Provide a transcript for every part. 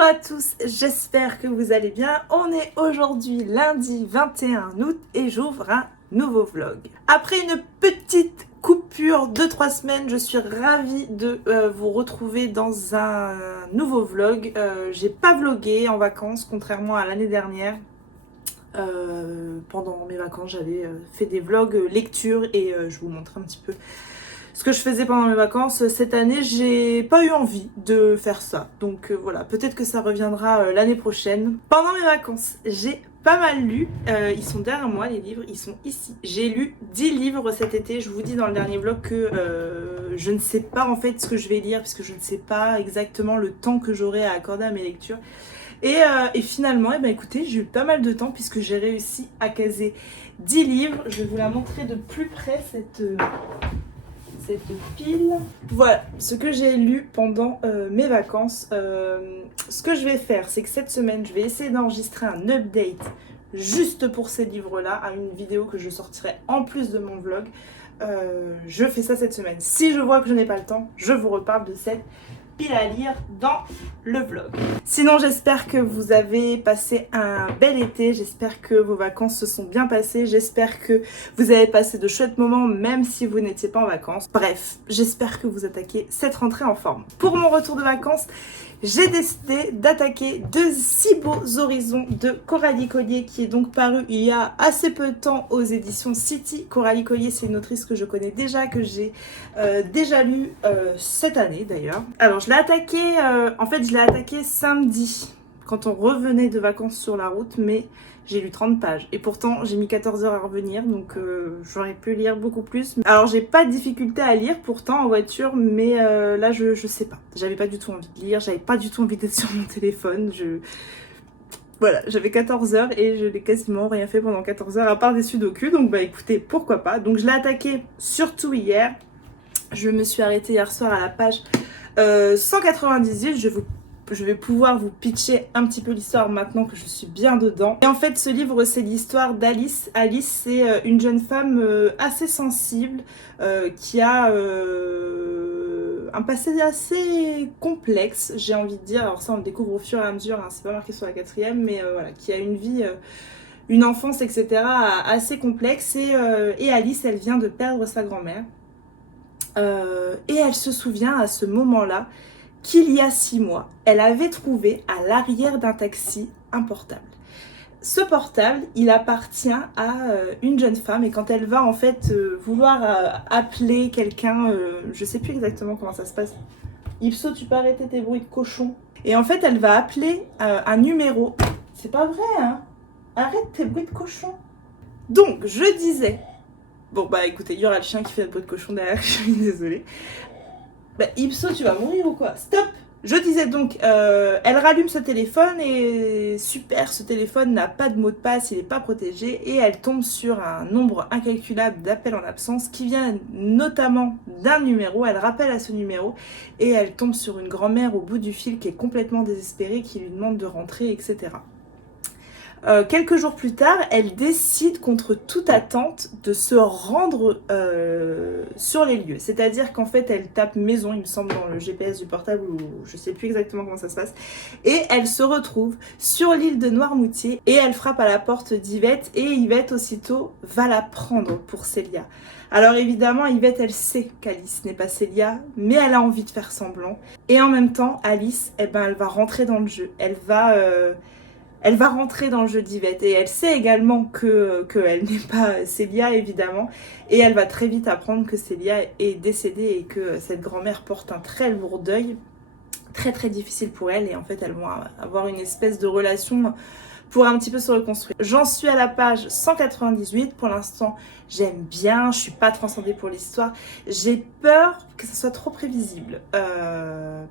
Bonjour à tous, j'espère que vous allez bien. On est aujourd'hui lundi 21 août et j'ouvre un nouveau vlog. Après une petite coupure de 3 semaines, je suis ravie de vous retrouver dans un nouveau vlog. J'ai pas vlogué en vacances, contrairement à l'année dernière. Pendant mes vacances, j'avais fait des vlogs lecture et je vous montre un petit peu ce que je faisais pendant mes vacances. Cette année, j'ai pas eu envie de faire ça. Donc voilà, peut-être que ça reviendra l'année prochaine. Pendant mes vacances, j'ai pas mal lu. Ils sont derrière moi, les livres, ils sont ici. J'ai lu 10 livres cet été. Je vous dis dans le dernier vlog que je ne sais pas en fait ce que je vais lire, parce que je ne sais pas exactement le temps que j'aurai à accorder à mes lectures. Et finalement, écoutez, j'ai eu pas mal de temps puisque j'ai réussi à caser 10 livres. Je vais vous la montrer de plus près, cette pile. Voilà ce que j'ai lu pendant mes vacances. Ce que je vais faire, c'est que cette semaine, je vais essayer d'enregistrer un update juste pour ces livres-là, à une vidéo que je sortirai en plus de mon vlog. Je fais ça cette semaine. Si je vois que je n'ai pas le temps, je vous reparle de cette pile à lire dans le vlog. Sinon, j'espère que vous avez passé un bel été, j'espère que vos vacances se sont bien passées, j'espère que vous avez passé de chouettes moments même si vous n'étiez pas en vacances. Bref, j'espère que vous attaquez cette rentrée en forme. Pour mon retour de vacances, j'ai décidé d'attaquer de si beaux horizons de Coralie Collier, qui est donc paru il y a assez peu de temps aux éditions City. Coralie Collier, c'est une autrice que je connais déjà, que j'ai déjà lu cette année d'ailleurs. Alors je l'ai attaqué, je l'ai attaqué samedi, quand on revenait de vacances sur la route, mais j'ai lu 30 pages. Et pourtant, j'ai mis 14 heures à revenir, donc j'aurais pu lire beaucoup plus. Alors, j'ai pas de difficulté à lire, pourtant, en voiture, mais là, je sais pas. J'avais pas du tout envie de lire, j'avais pas du tout envie d'être sur mon téléphone. Voilà, j'avais 14 heures et je n'ai quasiment rien fait pendant 14 heures, à part des sudoku. Donc, écoutez, pourquoi pas. Donc, je l'ai attaqué surtout hier. Je me suis arrêtée hier soir à la page 198. Je vais pouvoir vous pitcher un petit peu l'histoire maintenant que je suis bien dedans. Et en fait, ce livre, c'est l'histoire d'Alice. Alice, c'est une jeune femme assez sensible qui a un passé assez complexe, j'ai envie de dire. Alors ça, on le découvre au fur et à mesure, hein, c'est pas marqué sur la quatrième, mais voilà, qui a une vie, une enfance, etc. assez complexe. Et Alice, elle vient de perdre sa grand-mère. Et elle se souvient à ce moment-là qu'il y a 6 mois, elle avait trouvé à l'arrière d'un taxi un portable. Ce portable, il appartient à une jeune femme, et quand elle va en fait vouloir appeler quelqu'un, je sais plus exactement comment ça se passe. Ipso, tu peux arrêter tes bruits de cochon. Et en fait, elle va appeler un numéro. C'est pas vrai, hein? Arrête tes bruits de cochon. Donc, je disais... Bon, écoutez, il y aura le chien qui fait le bruit de cochon derrière, je suis désolée. Ipso, tu vas mourir ou quoi? Stop! Je disais donc, elle rallume ce téléphone et super, ce téléphone n'a pas de mot de passe, il n'est pas protégé, et elle tombe sur un nombre incalculable d'appels en absence qui vient notamment d'un numéro. Elle rappelle à ce numéro et elle tombe sur une grand-mère au bout du fil qui est complètement désespérée, qui lui demande de rentrer, etc. Quelques jours plus tard, elle décide contre toute attente de se rendre sur les lieux. C'est-à-dire qu'en fait, elle tape maison, il me semble, dans le GPS du portable, ou je sais plus exactement comment ça se passe. Et elle se retrouve sur l'île de Noirmoutier et elle frappe à la porte d'Yvette, et Yvette aussitôt va la prendre pour Célia. Alors évidemment, Yvette, elle sait qu'Alice n'est pas Célia, mais elle a envie de faire semblant. Et en même temps, Alice, elle va rentrer dans le jeu. Elle va rentrer dans le jeu d'Yvette, et elle sait également qu'elle n'est pas Célia, évidemment. Et elle va très vite apprendre que Célia est décédée et que cette grand-mère porte un très lourd deuil, très très difficile pour elle. Et en fait, elles vont avoir une espèce de relation pour un petit peu se reconstruire. J'en suis à la page 198. Pour l'instant, j'aime bien, je suis pas transcendée pour l'histoire. J'ai peur que ça soit trop prévisible.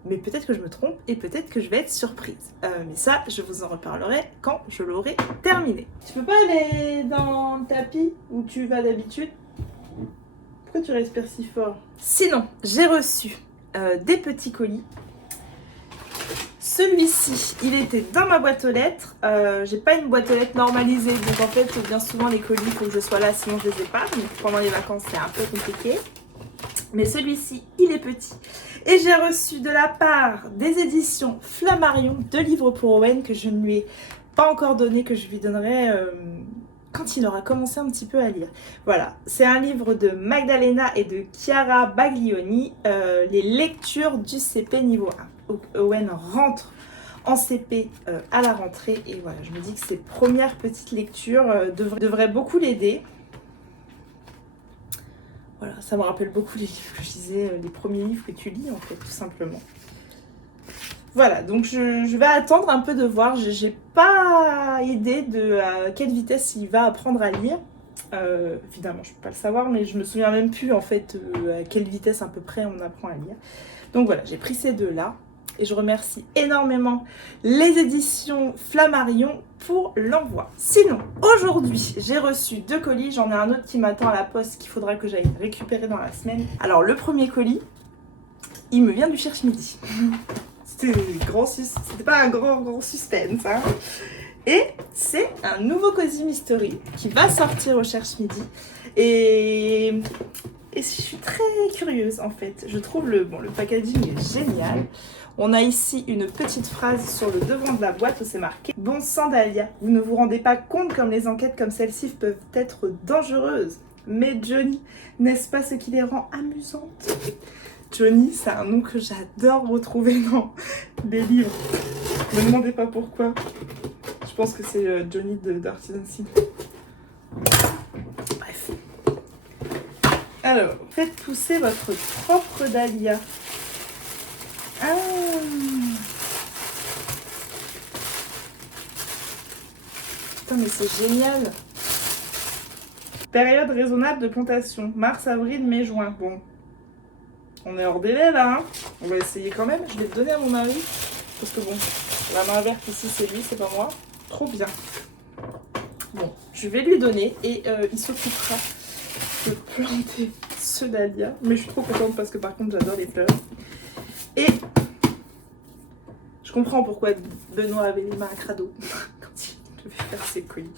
Mais peut-être que je me trompe et peut-être que je vais être surprise. Mais ça, je vous en reparlerai quand je l'aurai terminé. Tu peux pas aller dans le tapis où tu vas d'habitude? Pourquoi tu respires si fort? Sinon, j'ai reçu des petits colis. Celui-ci, il était dans ma boîte aux lettres. J'ai pas une boîte aux lettres normalisée, donc en fait, bien souvent les colis, il faut que je sois là, sinon je les ai pas. Donc pendant les vacances, c'est un peu compliqué. Mais celui-ci, il est petit. Et j'ai reçu de la part des éditions Flammarion 2 livres pour Owen que je ne lui ai pas encore donné, que je lui donnerai quand il aura commencé un petit peu à lire. Voilà, c'est un livre de Magdalena et de Chiara Baglioni, les lectures du CP niveau 1. Owen rentre en CP à la rentrée et voilà, je me dis que ces premières petites lectures devraient beaucoup l'aider. Voilà, ça me rappelle beaucoup les livres que je lisais, les premiers livres que tu lis en fait, tout simplement. Voilà, donc je vais attendre un peu de voir. J'ai pas idée de à quelle vitesse il va apprendre à lire. Évidemment, je peux pas le savoir, mais je me souviens même plus en fait à quelle vitesse à peu près on apprend à lire. Donc voilà, j'ai pris ces deux-là. Et je remercie énormément les éditions Flammarion pour l'envoi. Sinon, aujourd'hui, j'ai reçu 2 colis. J'en ai un autre qui m'attend à la poste qu'il faudra que j'aille récupérer dans la semaine. Alors, le premier colis, il me vient du Cherche Midi. C'était pas un grand suspense. Hein. Et c'est un nouveau Cozy Mystery qui va sortir au Cherche Midi. Et je suis très curieuse en fait. Je trouve le packaging est génial. On a ici une petite phrase sur le devant de la boîte où c'est marqué « Bon sang Dahlia, vous ne vous rendez pas compte comme les enquêtes comme celle-ci peuvent être dangereuses. Mais Johnny, n'est-ce pas ce qui les rend amusantes ?» Johnny, c'est un nom que j'adore retrouver dans les livres. Ne me demandez pas pourquoi. Je pense que c'est Johnny de Dirty Dancing. Bref. Alors, faites pousser votre propre dahlia. Ah. Putain, mais c'est génial. Période raisonnable de plantation. Mars, avril, mai, juin. Bon. On est hors délai là. Hein. On va essayer quand même. Je vais le donner à mon mari. Parce que bon, la main verte ici, c'est lui, c'est pas moi. Trop bien. Bon, je vais lui donner et il s'occupera de planter ce dahlia. Mais je suis trop contente parce que par contre, j'adore les fleurs. Et je comprends pourquoi Benoît avait les mains à crado quand il devait faire ses colis.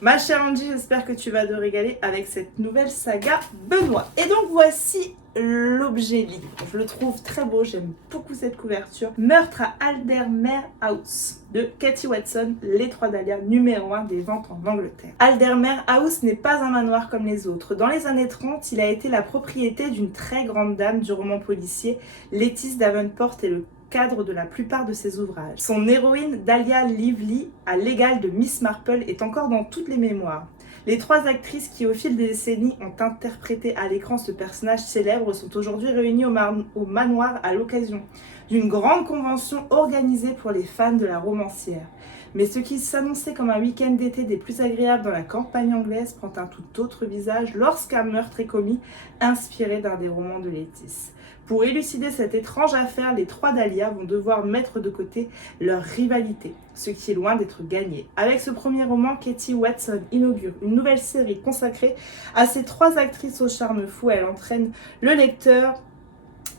Ma chère Angie, j'espère que tu vas te régaler avec cette nouvelle saga Benoît. Et donc voici l'objet livre. Je le trouve très beau, j'aime beaucoup cette couverture. Meurtre à Aldermere House de Cathy Watson, les 3 dahlias, numéro 1 des ventes en Angleterre. Aldermere House n'est pas un manoir comme les autres. Dans les années 30, il a été la propriété d'une très grande dame du roman policier, Lettice Davenport, et le cadre de la plupart de ses ouvrages. Son héroïne, Dahlia Lively, à l'égal de Miss Marple, est encore dans toutes les mémoires. Les 3 actrices qui, au fil des décennies, ont interprété à l'écran ce personnage célèbre sont aujourd'hui réunies au manoir à l'occasion d'une grande convention organisée pour les fans de la romancière. Mais ce qui s'annonçait comme un week-end d'été des plus agréables dans la campagne anglaise prend un tout autre visage lorsqu'un meurtre est commis, inspiré d'un des romans de Lettice. Pour élucider cette étrange affaire, les 3 dahlias vont devoir mettre de côté leur rivalité, ce qui est loin d'être gagné. Avec ce premier roman, Cathy Watson inaugure une nouvelle série consacrée à ces 3 actrices au charme fou. Elle entraîne le lecteur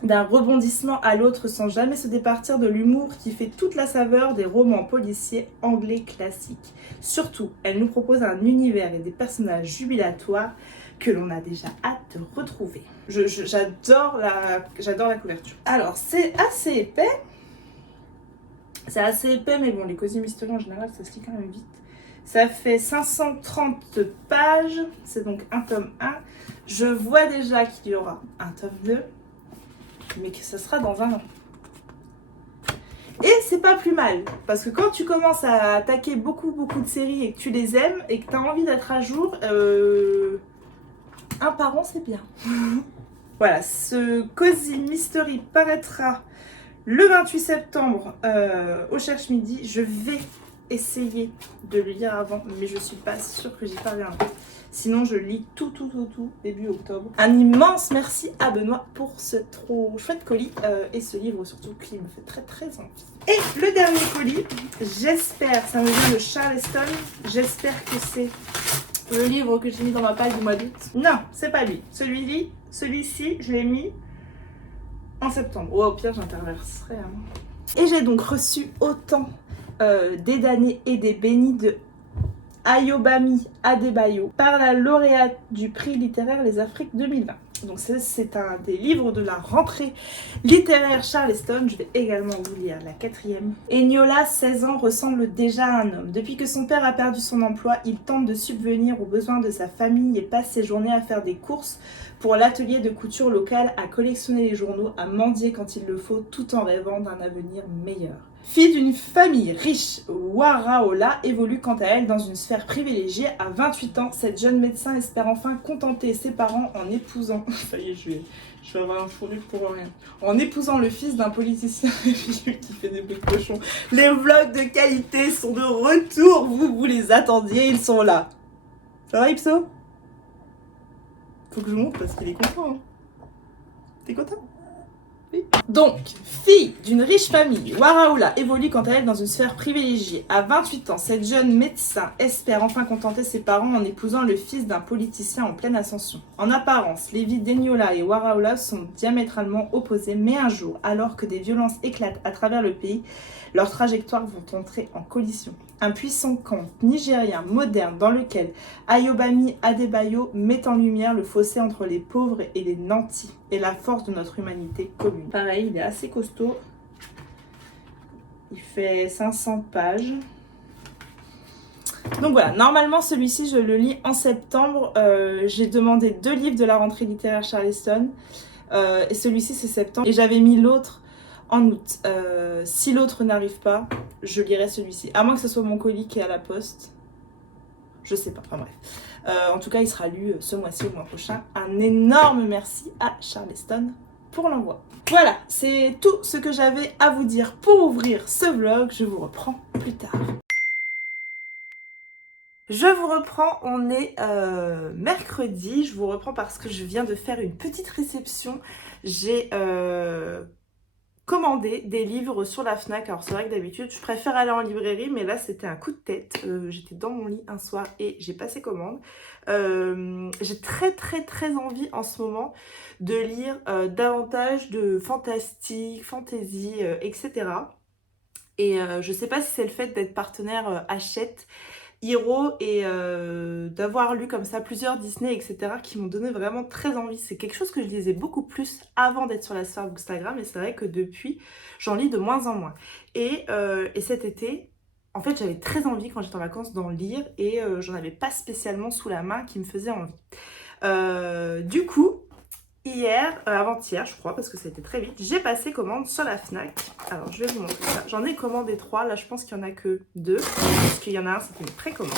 d'un rebondissement à l'autre sans jamais se départir de l'humour qui fait toute la saveur des romans policiers anglais classiques. Surtout, elle nous propose un univers et des personnages jubilatoires que l'on a déjà hâte de retrouver. J'adore la couverture. Alors, c'est assez épais. C'est assez épais, mais bon, les Cozy Mystery en général, ça se lit quand même vite. Ça fait 530 pages. C'est donc un tome 1. Je vois déjà qu'il y aura un tome 2, mais que ça sera dans un an. Et c'est pas plus mal, parce que quand tu commences à attaquer beaucoup de séries et que tu les aimes et que tu as envie d'être à jour, un par an, c'est bien. Voilà, ce Cozy Mystery paraîtra le 28 septembre au Cherche Midi. Je vais essayer de le lire avant, mais je suis pas sûre que j'y parviendrai. Sinon, je lis tout début octobre. Un immense merci à Benoît pour ce trop chouette colis et ce livre surtout qui me fait très envie. Et le dernier colis, j'espère, ça me vient de Charleston, j'espère que c'est le livre que j'ai mis dans ma palle du mois d'août. Non, c'est pas lui. Celui-ci, je l'ai mis en septembre. Oh, au pire, j'interverserai. Hein. Et j'ai donc reçu autant des damnés et des bénis de Ayobami Adebayo par la lauréate du prix littéraire Les Afriques 2020. Donc c'est un des livres de la rentrée littéraire Charleston. Je vais également vous lire la 4e. Eniola, 16 ans, ressemble déjà à un homme. Depuis que son père a perdu son emploi, il tente de subvenir aux besoins de sa famille et passe ses journées à faire des courses pour l'atelier de couture local, à collectionner les journaux, à mendier quand il le faut, tout en rêvant d'un avenir meilleur. Fille d'une famille riche, Waraola évolue quant à elle dans une sphère privilégiée. À 28 ans, cette jeune médecin espère enfin contenter ses parents en épousant... Ça y est, je vais avoir un fourru pour rien. En épousant le fils d'un politicien qui fait des bruits de cochon. Les vlogs de qualité sont de retour, vous les attendiez, ils sont là. Ça va, Ipso? Faut que je monte parce qu'il est content. Hein. T'es content? Donc, fille d'une riche famille, Waraola évolue quant à elle dans une sphère privilégiée. À 28 ans, cette jeune médecin espère enfin contenter ses parents en épousant le fils d'un politicien en pleine ascension. En apparence, les vies d'Eniola et Waraola sont diamétralement opposées, mais un jour, alors que des violences éclatent à travers le pays, leurs trajectoires vont entrer en collision. Un puissant conte nigérien moderne dans lequel Ayobami Adebayo met en lumière le fossé entre les pauvres et les nantis et la force de notre humanité commune. Pareil, il est assez costaud. Il fait 500 pages. Donc voilà, normalement celui-ci je le lis en septembre. J'ai demandé 2 livres de la rentrée littéraire Charleston. Et celui-ci c'est septembre. Et j'avais mis l'autre en août. Si l'autre n'arrive pas, je lirai celui-ci. À moins que ce soit mon colis qui est à la poste. Je sais pas, enfin bref. En tout cas, il sera lu ce mois-ci ou le mois prochain. Un énorme merci à Charleston pour l'envoi. Voilà, c'est tout ce que j'avais à vous dire pour ouvrir ce vlog. Je vous reprends plus tard. Je vous reprends, on est mercredi. Je vous reprends parce que je viens de faire une petite réception. J'ai commandé des livres sur la Fnac. Alors c'est vrai que d'habitude je préfère aller en librairie, mais là c'était un coup de tête. J'étais dans mon lit un soir et j'ai passé commande. J'ai très envie en ce moment de lire davantage de fantastique, fantasy, etc. Et je sais pas si c'est le fait d'être partenaire Hachette, Hiro et d'avoir lu comme ça plusieurs Disney, etc. qui m'ont donné vraiment très envie. C'est quelque chose que je lisais beaucoup plus avant d'être sur la sphère Bookstagram, et c'est vrai que depuis, j'en lis de moins en moins. Et cet été, en fait, j'avais très envie quand j'étais en vacances d'en lire, et j'en avais pas spécialement sous la main qui me faisait envie. Du coup, hier, avant-hier je crois, parce que ça a été très vite, j'ai passé commande sur la Fnac. Alors je vais vous montrer ça. J'en ai commandé 3, là je pense qu'il n'y en a que 2, parce qu'il y en a un, c'est une précommande.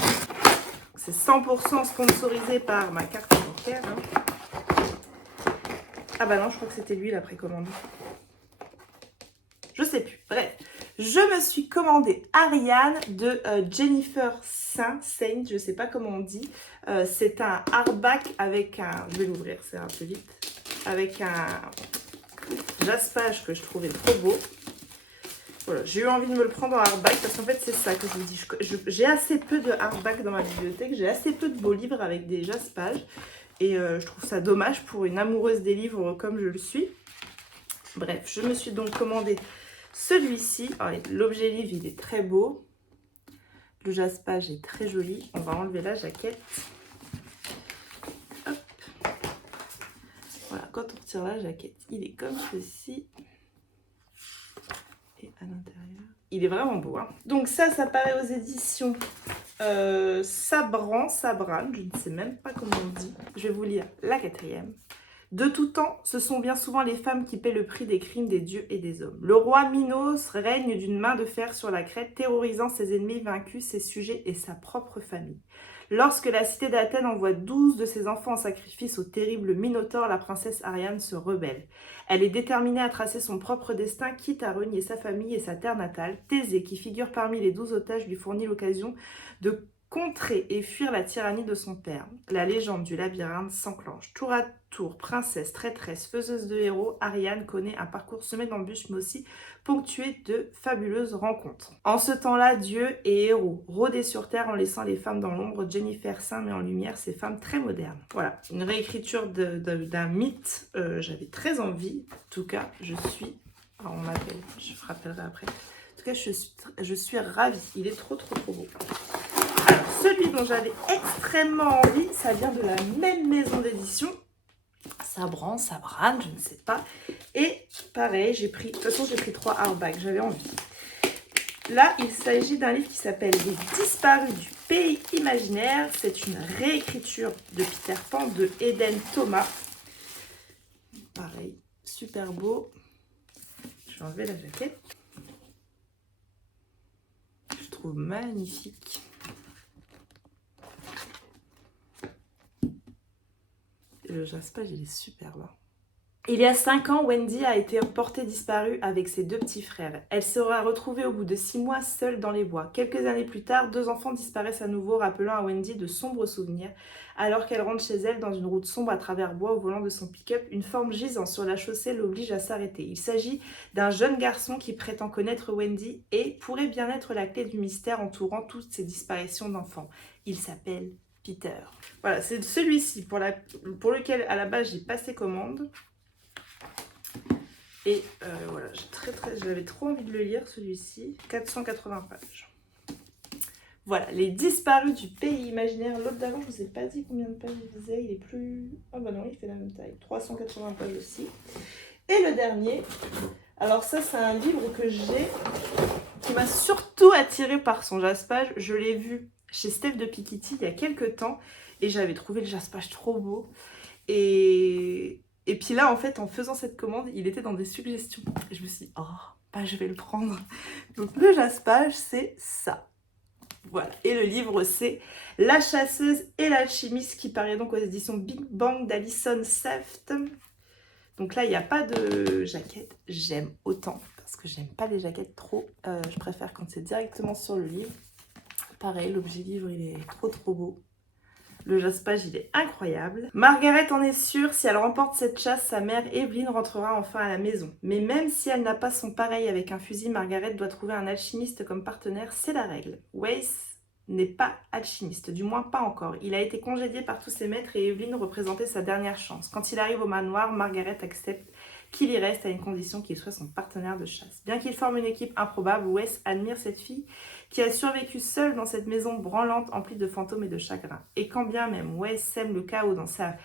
C'est 100% sponsorisé par ma carte bancaire. Hein. Ah bah non, je crois que c'était lui la précommande. Je sais plus, bref. Je me suis commandé Ariane de Jennifer Saint, je sais pas comment on dit. C'est un hardback avec un... Je vais l'ouvrir, c'est un peu vite. Avec un jaspage que je trouvais trop beau. Voilà, j'ai eu envie de me le prendre en hardback parce qu'en fait c'est ça que je vous dis. J'ai assez peu de hardback dans ma bibliothèque, j'ai assez peu de beaux livres avec des jaspages. Et je trouve ça dommage pour une amoureuse des livres comme je le suis. Bref, je me suis donc commandé celui-ci. L'objet livre, il est très beau. Le jaspage est très joli. On va enlever la jaquette. Hop. Voilà, quand on retire la jaquette, il est comme ceci. Et à l'intérieur, il est vraiment beau. Hein. Donc ça paraît aux éditions Sabran, je ne sais même pas comment on dit. Je vais vous lire la 4e. De tout temps, ce sont bien souvent les femmes qui paient le prix des crimes des dieux et des hommes. Le roi Minos règne d'une main de fer sur la Crète, terrorisant ses ennemis vaincus, ses sujets et sa propre famille. Lorsque la cité d'Athènes envoie 12 de ses enfants en sacrifice au terrible Minotaure, la princesse Ariane se rebelle. Elle est déterminée à tracer son propre destin, quitte à renier sa famille et sa terre natale. Thésée, qui figure parmi les 12 otages, lui fournit l'occasion de contrer et fuir la tyrannie de son père. La légende du labyrinthe s'enclenche. Tour à tour, princesse, traîtresse, faiseuse de héros, Ariane connaît un parcours semé d'embûches mais aussi ponctué de fabuleuses rencontres. En ce temps-là, Dieu et héros rôdaient sur terre en laissant les femmes dans l'ombre. Jennifer Saint met en lumière ces femmes très modernes. Voilà, une réécriture d'un mythe. J'avais très envie. En tout cas, je suis... Alors on m'appelle, je vous rappellerai après. En tout cas, je suis ravie. Il est trop beau. Alors, celui dont j'avais extrêmement envie, ça vient de la même maison d'édition. ça branle, ça brane, je ne sais pas. Et pareil, de toute façon j'ai pris 3 hardbacks, j'avais envie. Là, il s'agit d'un livre qui s'appelle Les Disparus du Pays Imaginaire. C'est une réécriture de Peter Pan de Eden Thomas. Pareil, super beau. Je vais enlever la jaquette. Je trouve magnifique. Le jaspage, il est superbe. Il y a 5 ans, Wendy a été portée disparue avec ses 2 petits frères. Elle sera retrouvée au bout de 6 mois seule dans les bois. Quelques années plus tard, 2 enfants disparaissent à nouveau, rappelant à Wendy de sombres souvenirs. Alors qu'elle rentre chez elle dans une route sombre à travers bois au volant de son pick-up, une forme gisant sur la chaussée l'oblige à s'arrêter. Il s'agit d'un jeune garçon qui prétend connaître Wendy et pourrait bien être la clé du mystère entourant toutes ces disparitions d'enfants. Il s'appelle Peter. Voilà, c'est celui-ci pour lequel à la base j'ai passé commande. Et voilà, j'avais trop envie de le lire, celui-ci. 480 pages. Voilà, Les Disparus du Pays Imaginaire. L'autre d'avant, je ne vous ai pas dit combien de pages il faisait. Il est plus... Ah bah non, il fait la même taille. 380 pages aussi. Et le dernier, alors ça, c'est un livre que j'ai, qui m'a surtout attiré par son jaspage. Je l'ai vu chez Steph de Piketty il y a quelques temps. Et j'avais trouvé le jaspage trop beau. Et puis là, en fait, en faisant cette commande, il était dans des suggestions. Et je me suis dit, oh, bah, je vais le prendre. Donc, le jaspage, c'est ça. Voilà. Et le livre, c'est La chasseuse et l'alchimiste, qui paraît donc aux éditions Big Bang d'Alison Seft. Donc là, il n'y a pas de jaquette. J'aime autant, parce que j'aime pas les jaquettes trop. Je préfère quand c'est directement sur le livre. Pareil, l'objet livre, il est trop beau. Le jaspage, il est incroyable. Margaret en est sûre, si elle remporte cette chasse, sa mère Evelyn rentrera enfin à la maison. Mais même si elle n'a pas son pareil avec un fusil, Margaret doit trouver un alchimiste comme partenaire, c'est la règle. Weiss n'est pas alchimiste, du moins pas encore. Il a été congédié par tous ses maîtres et Evelyn représentait sa dernière chance. Quand il arrive au manoir, Margaret accepte qu'il y reste à une condition qu'il soit son partenaire de chasse. Bien qu'il forme une équipe improbable, Weiss admire cette fille qui a survécu seule dans cette maison branlante emplie de fantômes et de chagrins. Et quand bien même Weiss sème le chaos dans sa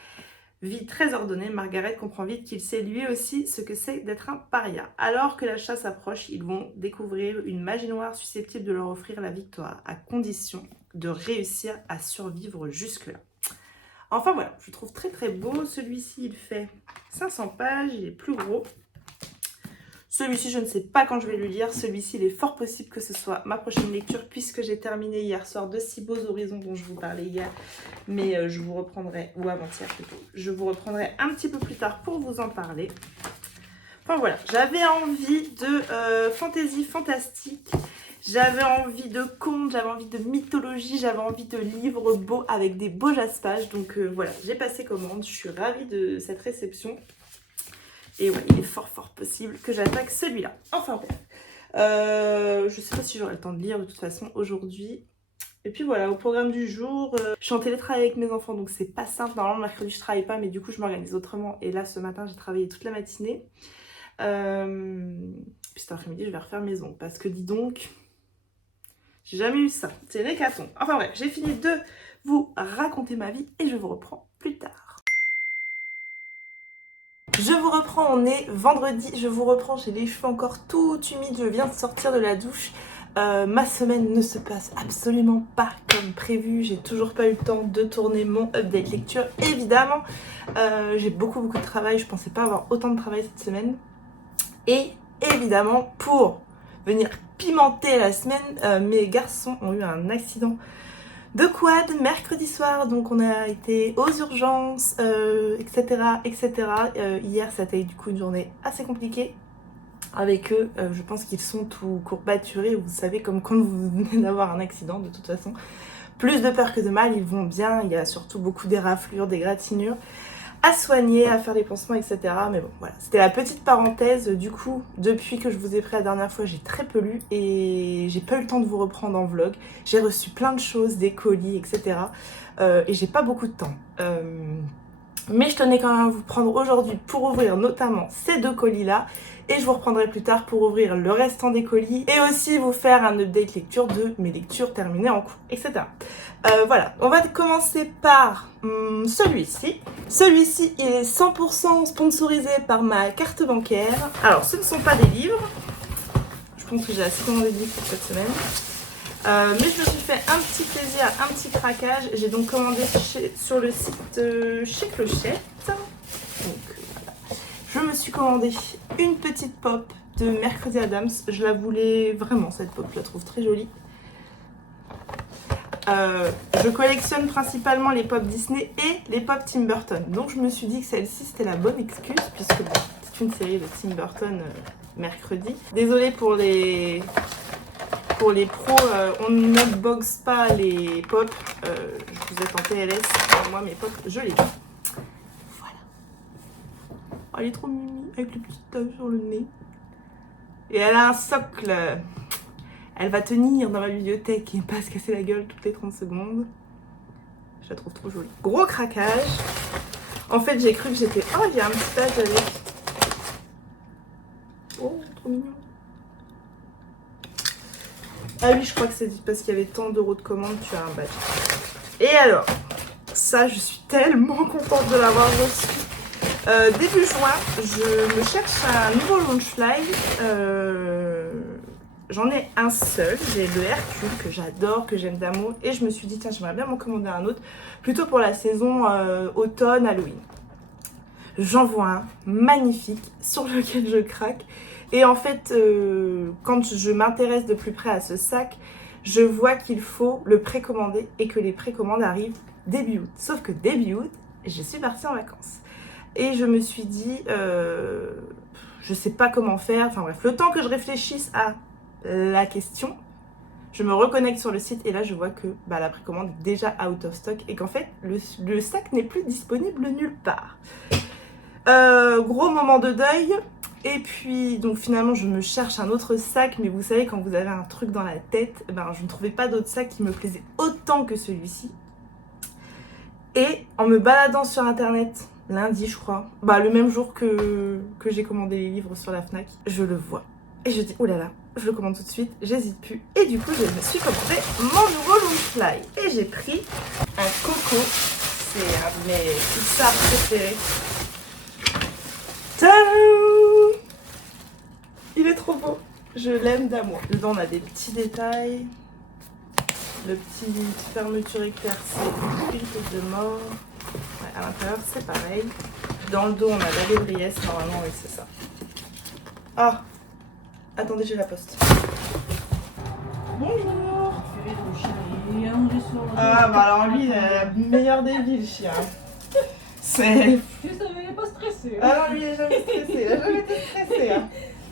vie très ordonnée, Margaret comprend vite qu'il sait lui aussi ce que c'est d'être un paria. Alors que la chasse approche, ils vont découvrir une magie noire susceptible de leur offrir la victoire, à condition de réussir à survivre jusque-là. Enfin voilà, je trouve très beau. Celui-ci, il fait 500 pages, il est plus gros. Celui-ci, je ne sais pas quand je vais le lire. Celui-ci, il est fort possible que ce soit ma prochaine lecture puisque j'ai terminé hier soir De si beaux horizons dont je vous parlais hier. Mais je vous reprendrai, ou avant-hier plutôt, je vous reprendrai un petit peu plus tard pour vous en parler. Enfin voilà, j'avais envie de fantaisie fantastique. J'avais envie de contes, j'avais envie de mythologie, j'avais envie de livres beaux avec des beaux jaspages. Donc voilà, j'ai passé commande, je suis ravie de cette réception. Et ouais, il est fort possible que j'attaque celui-là. Enfin bref, je sais pas si j'aurai le temps de lire de toute façon aujourd'hui. Et puis voilà, au programme du jour, je suis en télétravail avec mes enfants, donc c'est pas simple. Normalement, le mercredi, je travaille pas, mais du coup, je m'organise autrement. Et là, ce matin, j'ai travaillé toute la matinée. Puis cet après-midi, je vais refaire mes ongles. Parce que dis donc, j'ai jamais eu ça. C'est une hécatombe. Enfin bref, j'ai fini de vous raconter ma vie et je vous reprends plus tard. Je vous reprends, on est vendredi, je vous reprends, j'ai les cheveux encore tout humides, je viens de sortir de la douche. Ma semaine ne se passe absolument pas comme prévu, j'ai toujours pas eu le temps de tourner mon update lecture, évidemment. J'ai beaucoup de travail, je pensais pas avoir autant de travail cette semaine. Et évidemment, pour venir pimenter la semaine, mes garçons ont eu un accident de quad mercredi soir, donc on a été aux urgences, etc. Hier, ça a été du coup une journée assez compliquée avec eux. Je pense qu'ils sont tout courbaturés, vous savez, comme quand vous venez d'avoir un accident de toute façon. Plus de peur que de mal, ils vont bien, il y a surtout beaucoup d'éraflures, d'égratignures à soigner, à faire des pansements, etc. Mais bon, voilà, c'était la petite parenthèse. Du coup, depuis que je vous ai pris la dernière fois, j'ai très peu lu et j'ai pas eu le temps de vous reprendre en vlog. J'ai reçu plein de choses, des colis, etc. Et j'ai pas beaucoup de temps. Mais je tenais quand même à vous prendre aujourd'hui pour ouvrir notamment ces 2 colis là. Et je vous reprendrai plus tard pour ouvrir le restant des colis. Et aussi vous faire un update lecture de mes lectures terminées en cours, etc. Voilà, on va commencer par celui-ci. Celui-ci, il est 100% sponsorisé par ma carte bancaire. Alors, ce ne sont pas des livres. Je pense que j'ai assez commandé de livres pour cette semaine. Mais je me suis fait un petit plaisir, un petit craquage. J'ai donc commandé sur le site chez Clochette. Donc voilà. Je me suis commandé une petite pop de Mercredi Adams. Je la voulais vraiment, cette pop, je la trouve très jolie. Je collectionne principalement les pop Disney et les pop Tim Burton. Donc je me suis dit que celle-ci c'était la bonne excuse puisque bon, c'est une série de Tim Burton mercredi. Désolée pour les pros, on n'unbox pas les pop. Je vous êtes en PLS. Moi mes pop je les ai. Voilà. Oh, elle est trop mimi avec le petit tache sur le nez. Et elle a un socle. Elle va tenir dans ma bibliothèque et pas se casser la gueule toutes les 30 secondes. Je la trouve trop jolie. Gros craquage. En fait, j'ai cru que j'étais... Oh, il y a un petit badge avec. Oh, trop mignon. Ah oui, je crois que c'est parce qu'il y avait tant d'euros de commande, tu as un badge. Et alors, ça, je suis tellement contente de l'avoir reçu. Début juin, je me cherche un nouveau Launchfly. J'en ai un seul, j'ai le Hercule que j'adore, que j'aime d'amour. Et je me suis dit, tiens, j'aimerais bien m'en commander un autre, plutôt pour la saison automne, Halloween. J'en vois un magnifique sur lequel je craque. Et en fait, quand je m'intéresse de plus près à ce sac, je vois qu'il faut le précommander et que les précommandes arrivent début août. Sauf que début août, je suis partie en vacances. Et je me suis dit, je sais pas comment faire. Enfin bref, le temps que je réfléchisse à la question, je me reconnecte sur le site et là je vois que la précommande est déjà out of stock et qu'en fait le sac n'est plus disponible nulle part. Gros moment de deuil. Et puis donc finalement je me cherche un autre sac, mais vous savez quand vous avez un truc dans la tête, je ne trouvais pas d'autre sac qui me plaisait autant que celui-ci. Et en me baladant sur internet lundi je crois, le même jour que j'ai commandé les livres sur la Fnac, je le vois. Et je dis, oh là là, je le commande tout de suite, j'hésite plus. Et du coup, je me suis commandé mon nouveau Launchfly. Et j'ai pris un Coco. C'est un de mes Pixar préférés. Tadam! Il est trop beau. Je l'aime d'amour. Dedans, on a des petits détails. Le petit fermeture éclaircie, une tête de mort. Ouais, à l'intérieur, c'est pareil. Dans le dos, on a la lébriesse. Normalement, oui, c'est ça. Ah! Attendez, j'ai la poste. Bonjour. Ah alors lui, il a la meilleure des vies, le chien. C'est... Je savais, il n'est pas stressé. Ah non, lui, il n'est jamais stressé. Il n'a jamais été stressé. Hein.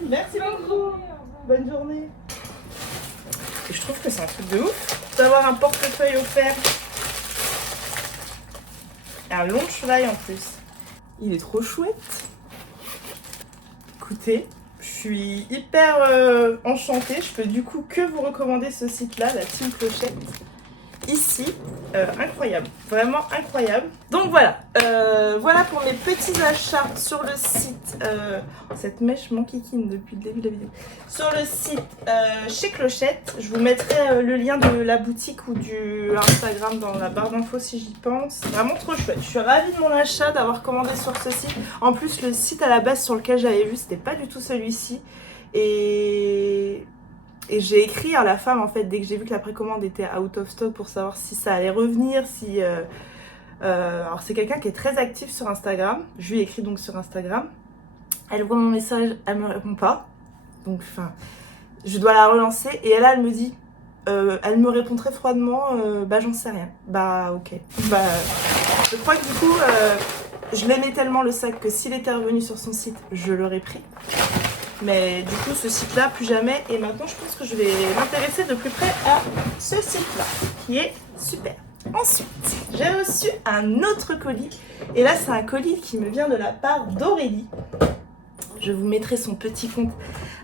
Merci beaucoup. Bonne journée. Et je trouve que c'est un truc de ouf d'avoir un portefeuille offert. Et un Launchfly en plus. Il est trop chouette. Écoutez... Je suis hyper enchantée, je peux du coup que vous recommander ce site-là, la Team Clochette. Ici, incroyable, vraiment incroyable. Donc voilà, voilà pour mes petits achats sur le site. Cette mèche m'enquiquine depuis le début de la vidéo. Sur le site chez Clochette, je vous mettrai le lien de la boutique ou du Instagram dans la barre d'infos si j'y pense. Vraiment trop chouette. Je suis ravie de mon achat, d'avoir commandé sur ce site. En plus, le site à la base sur lequel j'avais vu, c'était pas du tout celui-ci. Et j'ai écrit à la femme en fait dès que j'ai vu que la précommande était out of stock pour savoir si ça allait revenir, si... alors c'est quelqu'un qui est très actif sur Instagram, je lui ai écrit donc sur Instagram, elle voit mon message, elle me répond pas, donc enfin je dois la relancer et là elle me dit, elle me répond très froidement, j'en sais rien, ok, je crois que du coup je l'aimais tellement le sac que s'il était revenu sur son site je l'aurais pris. Mais du coup, ce site-là, plus jamais. Et maintenant, je pense que je vais m'intéresser de plus près à ce site-là, qui est super. Ensuite, j'ai reçu un autre colis. Et là, c'est un colis qui me vient de la part d'Aurélie. Je vous mettrai son petit compte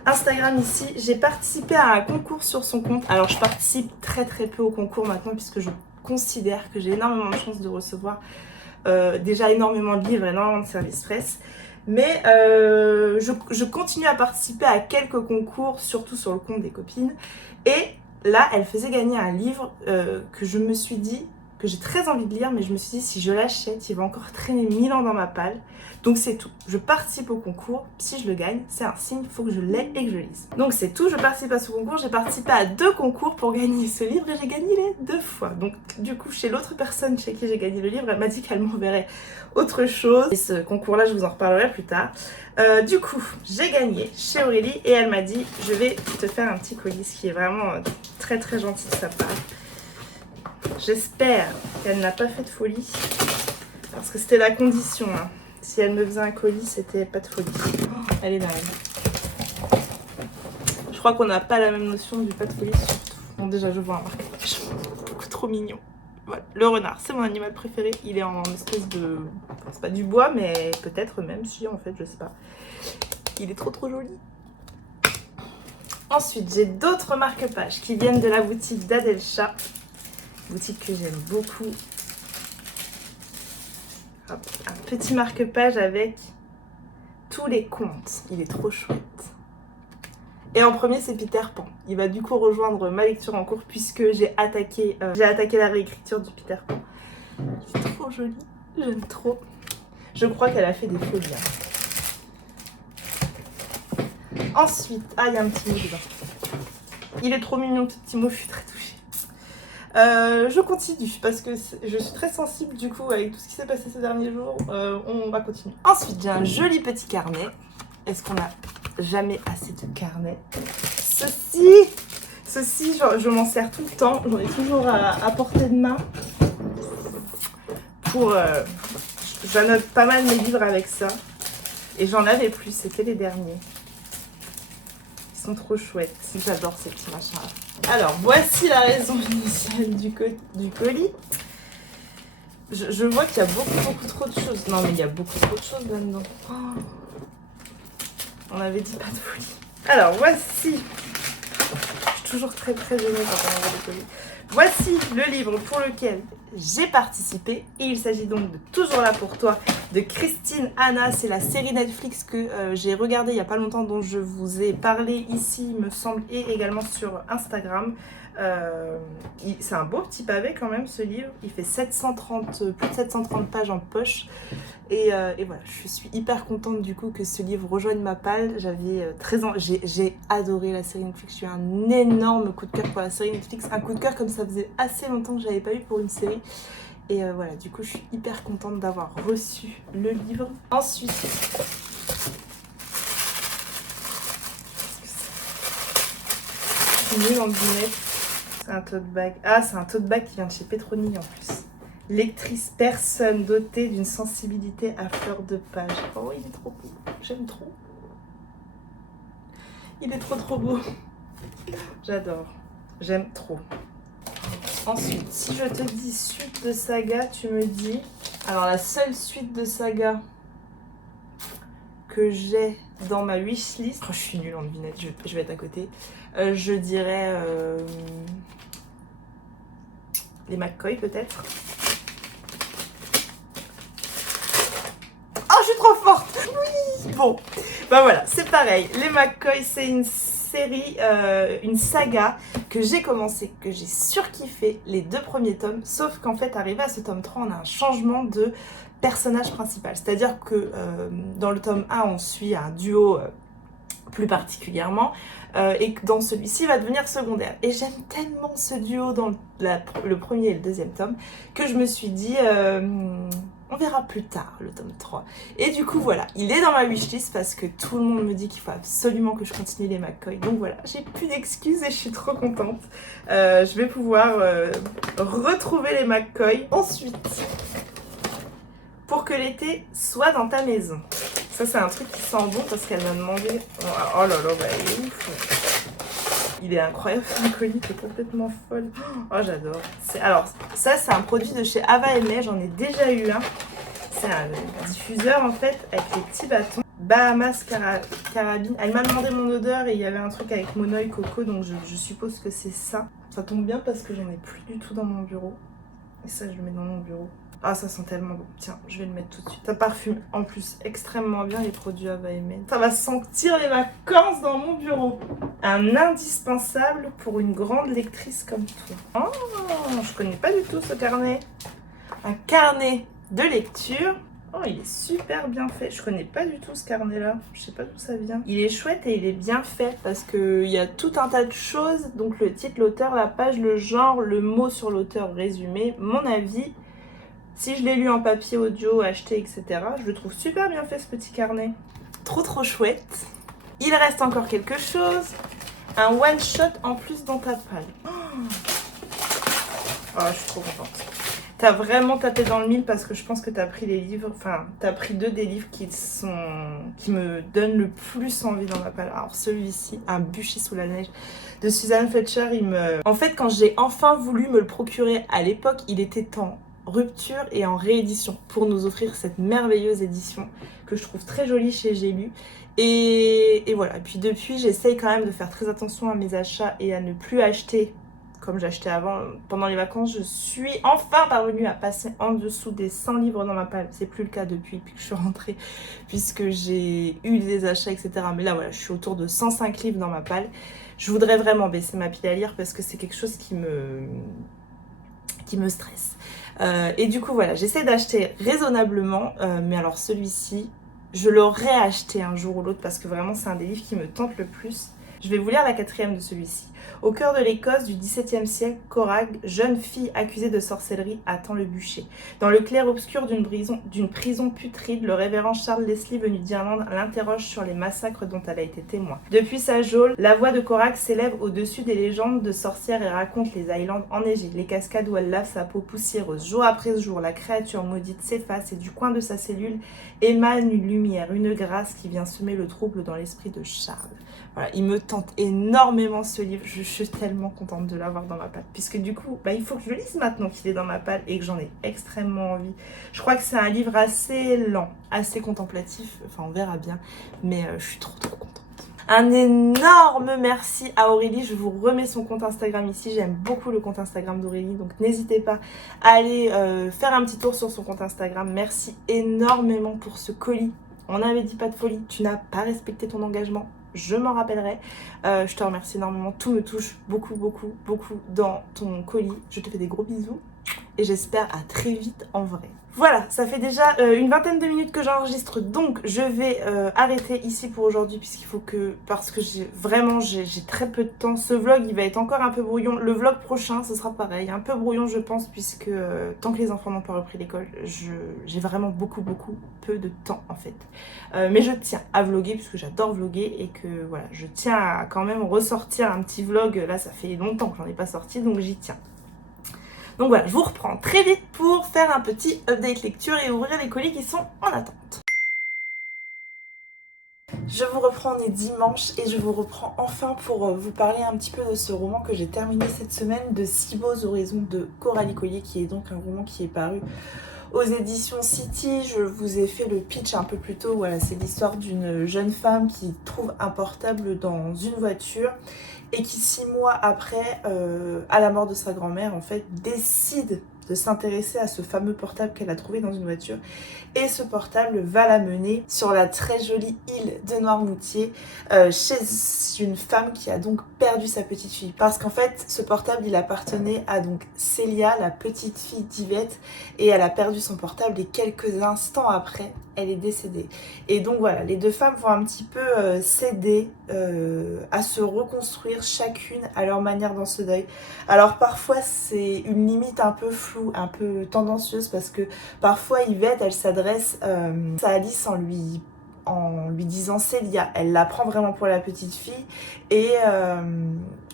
Instagram ici. J'ai participé à un concours sur son compte. Alors, je participe très très peu au concours maintenant, puisque je considère que j'ai énormément de chance de recevoir déjà énormément de livres, énormément de services presse. Mais je continue à participer à quelques concours, surtout sur le compte des copines. Et là, elle faisait gagner un livre que je me suis dit, que j'ai très envie de lire, mais je me suis dit, si je l'achète, il va encore traîner 1000 ans dans ma palle. Donc c'est tout. Je participe au concours. Si je le gagne, c'est un signe, il faut que je l'aie et que je lise. Donc c'est tout, je participe à ce concours. J'ai participé à 2 concours pour gagner ce livre et j'ai gagné les 2 fois. Donc du coup, chez l'autre personne chez qui j'ai gagné le livre, elle m'a dit qu'elle m'enverrait autre chose. Et ce concours-là, je vous en reparlerai plus tard. Du coup, j'ai gagné chez Aurélie et elle m'a dit, je vais te faire un petit colis, ce qui est vraiment très très gentil de sa part. J'espère qu'elle n'a pas fait de folie, parce que c'était la condition. Hein. Si elle me faisait un colis, c'était pas de folie. Oh, elle est dingue. Je crois qu'on n'a pas la même notion du pas de folie, surtout. Bon, déjà, je vois un marque-page. Beaucoup trop mignon. Voilà. Le renard, c'est mon animal préféré. Il est en espèce de... Enfin, c'est pas du bois, mais peut-être même si, en fait, je sais pas. Il est trop trop joli. Ensuite, j'ai d'autres marque-pages qui viennent de la boutique d'Adelcha. Boutique que j'aime beaucoup. Hop, un petit marque-page avec tous les contes. Il est trop chouette. Et en premier, c'est Peter Pan. Il va du coup rejoindre ma lecture en cours puisque j'ai attaqué la réécriture du Peter Pan. Il est trop joli. J'aime trop. Je crois qu'elle a fait des folies. Hein. Ensuite, il y a un petit mot dedans. Il est trop mignon, ce petit mot. Je suis très touchée. Je continue parce que je suis très sensible du coup avec tout ce qui s'est passé ces derniers jours. On va continuer. Ensuite, j'ai un joli petit carnet. Est-ce qu'on a jamais assez de carnet? Ceci, je m'en sers tout le temps. J'en ai toujours à portée de main. J'annote pas mal mes livres avec ça. Et j'en avais plus, c'était les derniers. Ils sont trop chouettes. J'adore ces petits machins là. Alors, voici la raison initiale du colis. Je vois qu'il y a beaucoup trop de choses. Non, mais il y a beaucoup trop de choses là-dedans. Oh. On avait dit pas de folie. Alors, voici. Je suis toujours très très émue quand on envoie des colis. Voici le livre pour lequel j'ai participé. Et il s'agit donc de Toujours là pour toi de Christine Hanna. C'est la série Netflix que j'ai regardée il n'y a pas longtemps, dont je vous ai parlé ici, il me semble, et également sur Instagram. C'est un beau petit pavé quand même ce livre. Il fait plus de 730 pages en poche. Et voilà, je suis hyper contente du coup que ce livre rejoigne ma palle. J'ai adoré la série Netflix. J'ai eu un énorme coup de cœur pour la série Netflix. Un coup de cœur comme ça faisait assez longtemps que je n'avais pas eu pour une série. Et voilà, du coup, je suis hyper contente d'avoir reçu le livre. Ensuite, je suis nulle en lunettes. C'est un tote bag. Ah, c'est un tote bag qui vient de chez Petroni en plus. Lectrice personne dotée d'une sensibilité à fleur de page. Oh, il est trop beau. J'aime trop. Il est trop beau. J'adore. J'aime trop. Ensuite, si je te dis suite de saga, tu me dis... Alors, la seule suite de saga que j'ai dans ma wishlist... Oh, je suis nulle en devinette, je vais être à côté. Je dirais... les McCoy, peut-être. Oh, je suis trop forte. Oui. Bon, bah voilà, c'est pareil. Les McCoy, c'est une série, une saga que j'ai commencé, que j'ai surkiffé les 2 premiers tomes, sauf qu'en fait, arrivé à ce tome 3, on a un changement de personnage principal. C'est-à-dire que dans le tome 1, on suit un duo plus particulièrement, et que dans celui-ci, il va devenir secondaire. Et j'aime tellement ce duo dans le premier et le deuxième tome, que je me suis dit... on verra plus tard le tome 3. Et du coup voilà, il est dans ma wishlist parce que tout le monde me dit qu'il faut absolument que je continue les McCoy. Donc voilà, j'ai plus d'excuses et je suis trop contente. Je vais pouvoir retrouver les McCoy. Ensuite, pour que l'été soit dans ta maison. Ça c'est un truc qui sent bon parce qu'elle m'a demandé... Oh là là, bah il est ouf. Il est incroyable, ce colis, qui est complètement folle. Oh, j'adore. Alors, ça, c'est un produit de chez Ava May. J'en ai déjà eu un. C'est un diffuseur, en fait, avec les petits bâtons. Bahamas Carabine. Elle m'a demandé mon odeur et il y avait un truc avec Monoï Coco, donc je suppose que c'est ça. Ça tombe bien parce que j'en ai plus du tout dans mon bureau. Et ça, je le mets dans mon bureau. Ah, ça sent tellement bon. Tiens, je vais le mettre tout de suite. Ça parfume en plus extrêmement bien les produits Ava et Men. Ça va sentir les vacances dans mon bureau. Un indispensable pour une grande lectrice comme toi. Oh, je connais pas du tout ce carnet. Un carnet de lecture. Oh, il est super bien fait. Je connais pas du tout ce carnet-là. Je sais pas d'où ça vient. Il est chouette et il est bien fait parce qu'il y a tout un tas de choses. Donc le titre, l'auteur, la page, le genre, le mot sur l'auteur résumé, mon avis. Si je l'ai lu en papier, audio, acheté, etc., je le trouve super bien fait ce petit carnet. Trop chouette. Il reste encore quelque chose. Un one shot en plus dans ta palle. Oh, je suis trop contente. T'as vraiment tapé dans le mille parce que je pense que t'as pris les livres, enfin, t'as pris deux des livres qui me donnent le plus envie dans ma palle. Alors celui-ci, Un bûcher sous la neige, de Suzanne Fletcher, En fait, quand j'ai enfin voulu me le procurer à l'époque, il était en rupture et en réédition pour nous offrir cette merveilleuse édition que je trouve très jolie chez J'ai lu. Et voilà, et puis depuis, j'essaye quand même de faire très attention à mes achats et à ne plus acheter comme j'achetais avant. Pendant les vacances, je suis enfin parvenue à passer en dessous des 100 livres dans ma palle. C'est plus le cas depuis que je suis rentrée, puisque j'ai eu des achats, etc. Mais là, voilà, je suis autour de 105 livres dans ma palle. Je voudrais vraiment baisser ma pile à lire parce que c'est quelque chose qui me stresse. Et du coup, voilà, j'essaie d'acheter raisonnablement. Mais alors celui-ci, je l'aurais acheté un jour ou l'autre parce que vraiment, c'est un des livres qui me tente le plus. Je vais vous lire la quatrième de celui-ci. Au cœur de l'Écosse du XVIIe siècle, Corag, jeune fille accusée de sorcellerie, attend le bûcher. Dans le clair-obscur d'une prison putride, le révérend Charles Leslie, venu d'Irlande, l'interroge sur les massacres dont elle a été témoin. Depuis sa geôle, la voix de Corag s'élève au-dessus des légendes de sorcières et raconte les Highlands enneigées, les cascades où elle lave sa peau poussiéreuse. Jour après jour, la créature maudite s'efface et du coin de sa cellule émane une lumière, une grâce qui vient semer le trouble dans l'esprit de Charles. Voilà, il me tente énormément ce livre, je suis tellement contente de l'avoir dans ma palle, puisque du coup, il faut que je le lise maintenant qu'il est dans ma palle et que j'en ai extrêmement envie. Je crois que c'est un livre assez lent, assez contemplatif, enfin on verra bien, mais je suis trop contente. Un énorme merci à Aurélie, je vous remets son compte Instagram ici, j'aime beaucoup le compte Instagram d'Aurélie, donc n'hésitez pas à aller faire un petit tour sur son compte Instagram. Merci énormément pour ce colis. On n'avait dit pas de folie, tu n'as pas respecté ton engagement. Je m'en rappellerai. Je te remercie énormément. Tout me touche beaucoup dans ton colis. Je te fais des gros bisous et j'espère à très vite en vrai. Voilà, ça fait déjà une vingtaine de minutes que j'enregistre, donc je vais arrêter ici pour aujourd'hui puisqu'il faut que, parce que j'ai très peu de temps. Ce vlog, il va être encore un peu brouillon. Le vlog prochain, ce sera pareil, un peu brouillon je pense, puisque tant que les enfants n'ont pas repris l'école, j'ai vraiment beaucoup peu de temps en fait. Mais je tiens à vlogger puisque j'adore vlogger et que voilà, je tiens à quand même ressortir un petit vlog. Là, ça fait longtemps que j'en ai pas sorti, donc j'y tiens. Donc voilà, je vous reprends très vite pour faire un petit update lecture et ouvrir les colis qui sont en attente. Je vous reprends, on est dimanche et je vous reprends enfin pour vous parler un petit peu de ce roman que j'ai terminé cette semaine, de Si beaux horizons de Coralie Collier, qui est donc un roman qui est paru aux éditions City. Je vous ai fait le pitch un peu plus tôt. Voilà, c'est l'histoire d'une jeune femme qui trouve un portable dans une voiture et qui 6 mois après, à la mort de sa grand-mère, en fait, décide de s'intéresser à ce fameux portable qu'elle a trouvé dans une voiture. Et ce portable va la mener sur la très jolie île de Noirmoutier, chez une femme qui a donc perdu sa petite fille. Parce qu'en fait, ce portable, il appartenait à donc Célia, la petite fille d'Yvette, et elle a perdu son portable et quelques instants après, elle est décédée. Et donc voilà, les deux femmes vont un petit peu s'aider à se reconstruire chacune à leur manière dans ce deuil. Alors parfois, c'est une limite un peu floue, un peu tendancieuse, parce que parfois Yvette, elle s'adresse à Alice en lui disant Célia. Elle la prend vraiment pour la petite fille et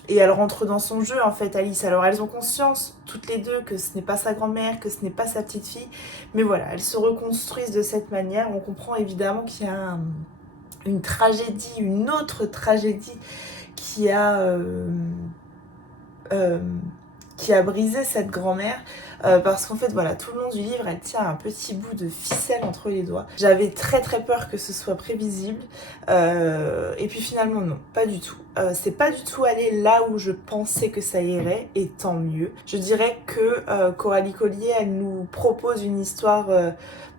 elle rentre dans son jeu en fait, Alice. Alors elles ont conscience toutes les deux que ce n'est pas sa grand-mère, que ce n'est pas sa petite fille, mais voilà, elles se reconstruisent de cette manière. On comprend évidemment qu'il y a une tragédie, une autre tragédie qui a brisé cette grand-mère. parce qu'en fait voilà, tout le long du livre elle tient un petit bout de ficelle entre les doigts. J'avais très peur que ce soit prévisible et puis finalement non, pas du tout. C'est pas du tout allé là où je pensais que ça irait, et tant mieux. Je dirais que Coralie Collier, elle nous propose une histoire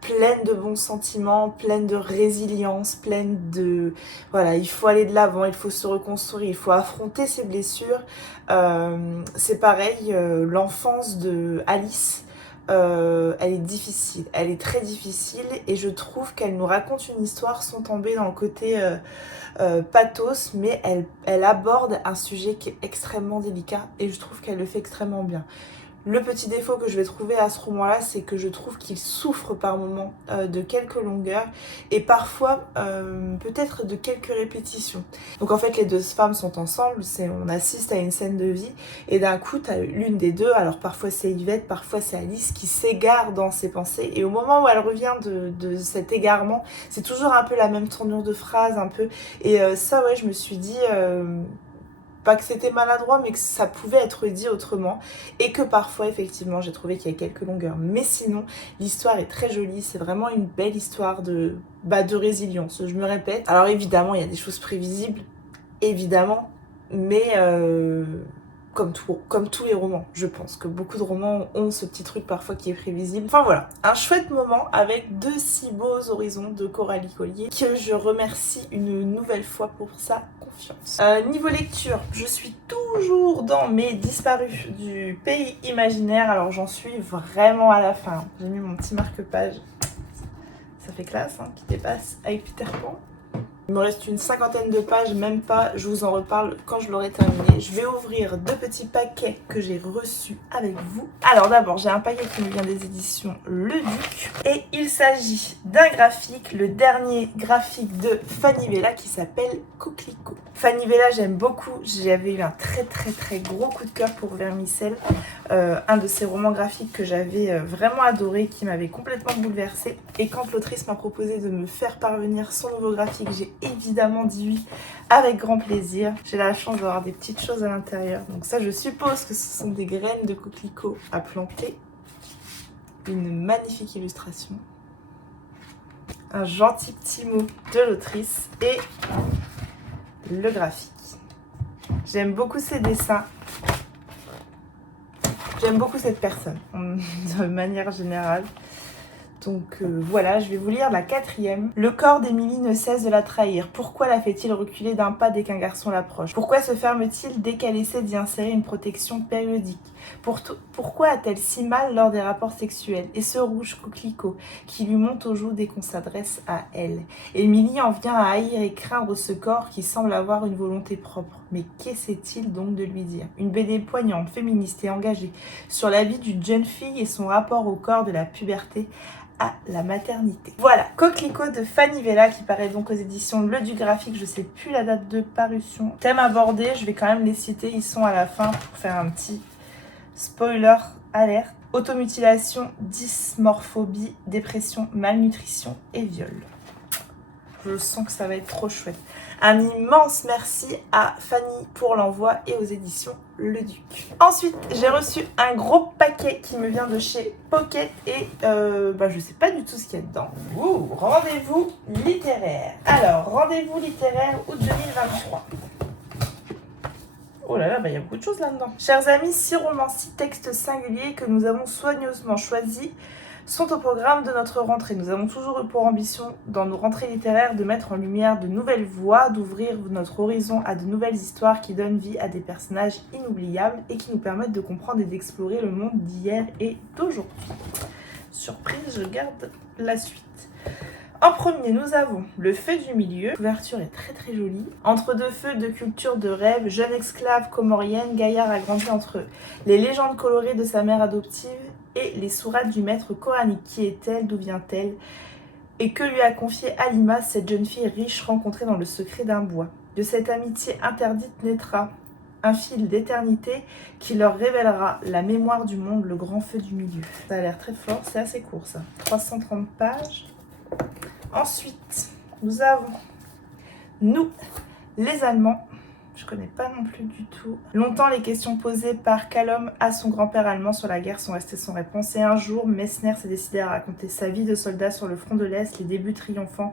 pleine de bons sentiments, pleine de résilience, pleine de... Voilà, il faut aller de l'avant, il faut se reconstruire, il faut affronter ses blessures. C'est pareil, l'enfance de Alice, elle est difficile, elle est très difficile, et je trouve qu'elle nous raconte une histoire sans tomber dans le côté pathos, mais elle aborde un sujet qui est extrêmement délicat, et je trouve qu'elle le fait extrêmement bien. Le petit défaut que je vais trouver à ce roman-là, c'est que je trouve qu'il souffre par moments de quelques longueurs et parfois peut-être de quelques répétitions. Donc en fait, les deux femmes sont ensemble, on assiste à une scène de vie et d'un coup, tu as l'une des deux, alors parfois c'est Yvette, parfois c'est Alice, qui s'égare dans ses pensées, et au moment où elle revient de cet égarement, c'est toujours un peu la même tournure de phrase, un peu, et ça ouais, je me suis dit... pas que c'était maladroit, mais que ça pouvait être dit autrement. Et que parfois, effectivement, j'ai trouvé qu'il y a quelques longueurs. Mais sinon, l'histoire est très jolie. C'est vraiment une belle histoire de résilience. Je me répète. Alors évidemment, il y a des choses prévisibles. Évidemment. Mais comme tous les romans, je pense que beaucoup de romans ont ce petit truc parfois qui est prévisible. Enfin voilà, un chouette moment avec deux si beaux horizons de Coralie Collier, que je remercie une nouvelle fois pour sa confiance. Niveau lecture, je suis toujours dans mes disparus du pays imaginaire, alors j'en suis vraiment à la fin. J'ai mis mon petit marque-page, ça fait classe, hein, qui dépasse avec Peter Pan. Il me reste une 50aine de pages, même pas, je vous en reparle quand je l'aurai terminé. Je vais ouvrir deux petits paquets que j'ai reçus avec vous. Alors d'abord, j'ai un paquet qui me vient des éditions Le Duc. Et il s'agit d'un graphique, le dernier graphique de Fanny Vella qui s'appelle Coquelicot. Fanny Vella, j'aime beaucoup. J'avais eu un très gros coup de cœur pour Vermicelle. Un de ses romans graphiques que j'avais vraiment adoré, qui m'avait complètement bouleversée. Et quand l'autrice m'a proposé de me faire parvenir son nouveau graphique, j'ai évidemment dit oui avec grand plaisir. J'ai la chance d'avoir des petites choses à l'intérieur. Donc ça, je suppose que ce sont des graines de coquelicot à planter. Une magnifique illustration. Un gentil petit mot de l'autrice et le graphique. J'aime beaucoup ses dessins. J'aime beaucoup cette personne, de manière générale. Donc voilà, je vais vous lire la 4e. Le corps d'Émilie ne cesse de la trahir. Pourquoi la fait-il reculer d'un pas dès qu'un garçon l'approche? Pourquoi se ferme-t-il dès qu'elle essaie d'y insérer une protection périodique? Pourquoi a-t-elle si mal lors des rapports sexuels? Et ce rouge coquelicot qui lui monte aux joues dès qu'on s'adresse à elle. Émilie en vient à haïr et craindre ce corps qui semble avoir une volonté propre. Mais qu'essaie-t-il donc de lui dire? Une BD poignante, féministe et engagée sur la vie d'une jeune fille et son rapport au corps de la puberté à la maternité. Voilà, Coquelicot de Fanny Vella qui paraît donc aux éditions Le Duc Graphique. Je sais plus la date de parution. Thème abordé, je vais quand même les citer, ils sont à la fin pour faire un petit spoiler alerte. Automutilation, dysmorphobie, dépression, malnutrition et viol. Je sens que ça va être trop chouette. Un immense merci à Fanny pour l'envoi et aux éditions Le Duc. Ensuite, j'ai reçu un gros paquet qui me vient de chez Pocket et je sais pas du tout ce qu'il y a dedans. Ouh, rendez-vous littéraire. Alors, rendez-vous littéraire août 2023. Oh là là, il y a beaucoup de choses là-dedans. Chers amis, 6 romans, 6 textes singuliers que nous avons soigneusement choisis sont au programme de notre rentrée. Nous avons toujours eu pour ambition, dans nos rentrées littéraires, de mettre en lumière de nouvelles voies, d'ouvrir notre horizon à de nouvelles histoires qui donnent vie à des personnages inoubliables et qui nous permettent de comprendre et d'explorer le monde d'hier et d'aujourd'hui. Surprise, je garde la suite. En premier, nous avons Le Feu du Milieu. La couverture est très jolie. Entre deux feux, de culture, de rêve, jeune esclave comorienne, Gaillard a grandi entre les légendes colorées de sa mère adoptive et les sourates du maître coranique. Qui est-elle? D'où vient-elle? Et que lui a confié Halima, cette jeune fille riche rencontrée dans le secret d'un bois? De cette amitié interdite naîtra un fil d'éternité qui leur révélera la mémoire du monde, le grand feu du milieu. Ça a l'air très fort, c'est assez court ça. 330 pages. Ensuite, nous avons Nous, les Allemands Je connais pas non plus du tout. Longtemps, les questions posées par Callum à son grand-père allemand sur la guerre sont restées sans réponse. Et un jour, Messner s'est décidé à raconter sa vie de soldat sur le front de l'Est, les débuts triomphants,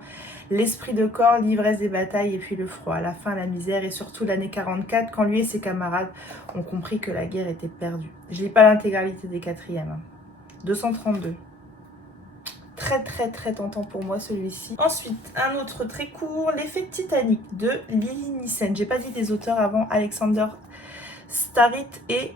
l'esprit de corps, l'ivresse des batailles et puis le froid, la faim, la misère et surtout l'année 44 quand lui et ses camarades ont compris que la guerre était perdue. Je lis pas l'intégralité des quatrièmes. 232. Très tentant pour moi celui-ci. Ensuite, un autre très court, L'effet Titanic de Lily Nissen. J'ai pas dit des auteurs avant, Alexander Starrett et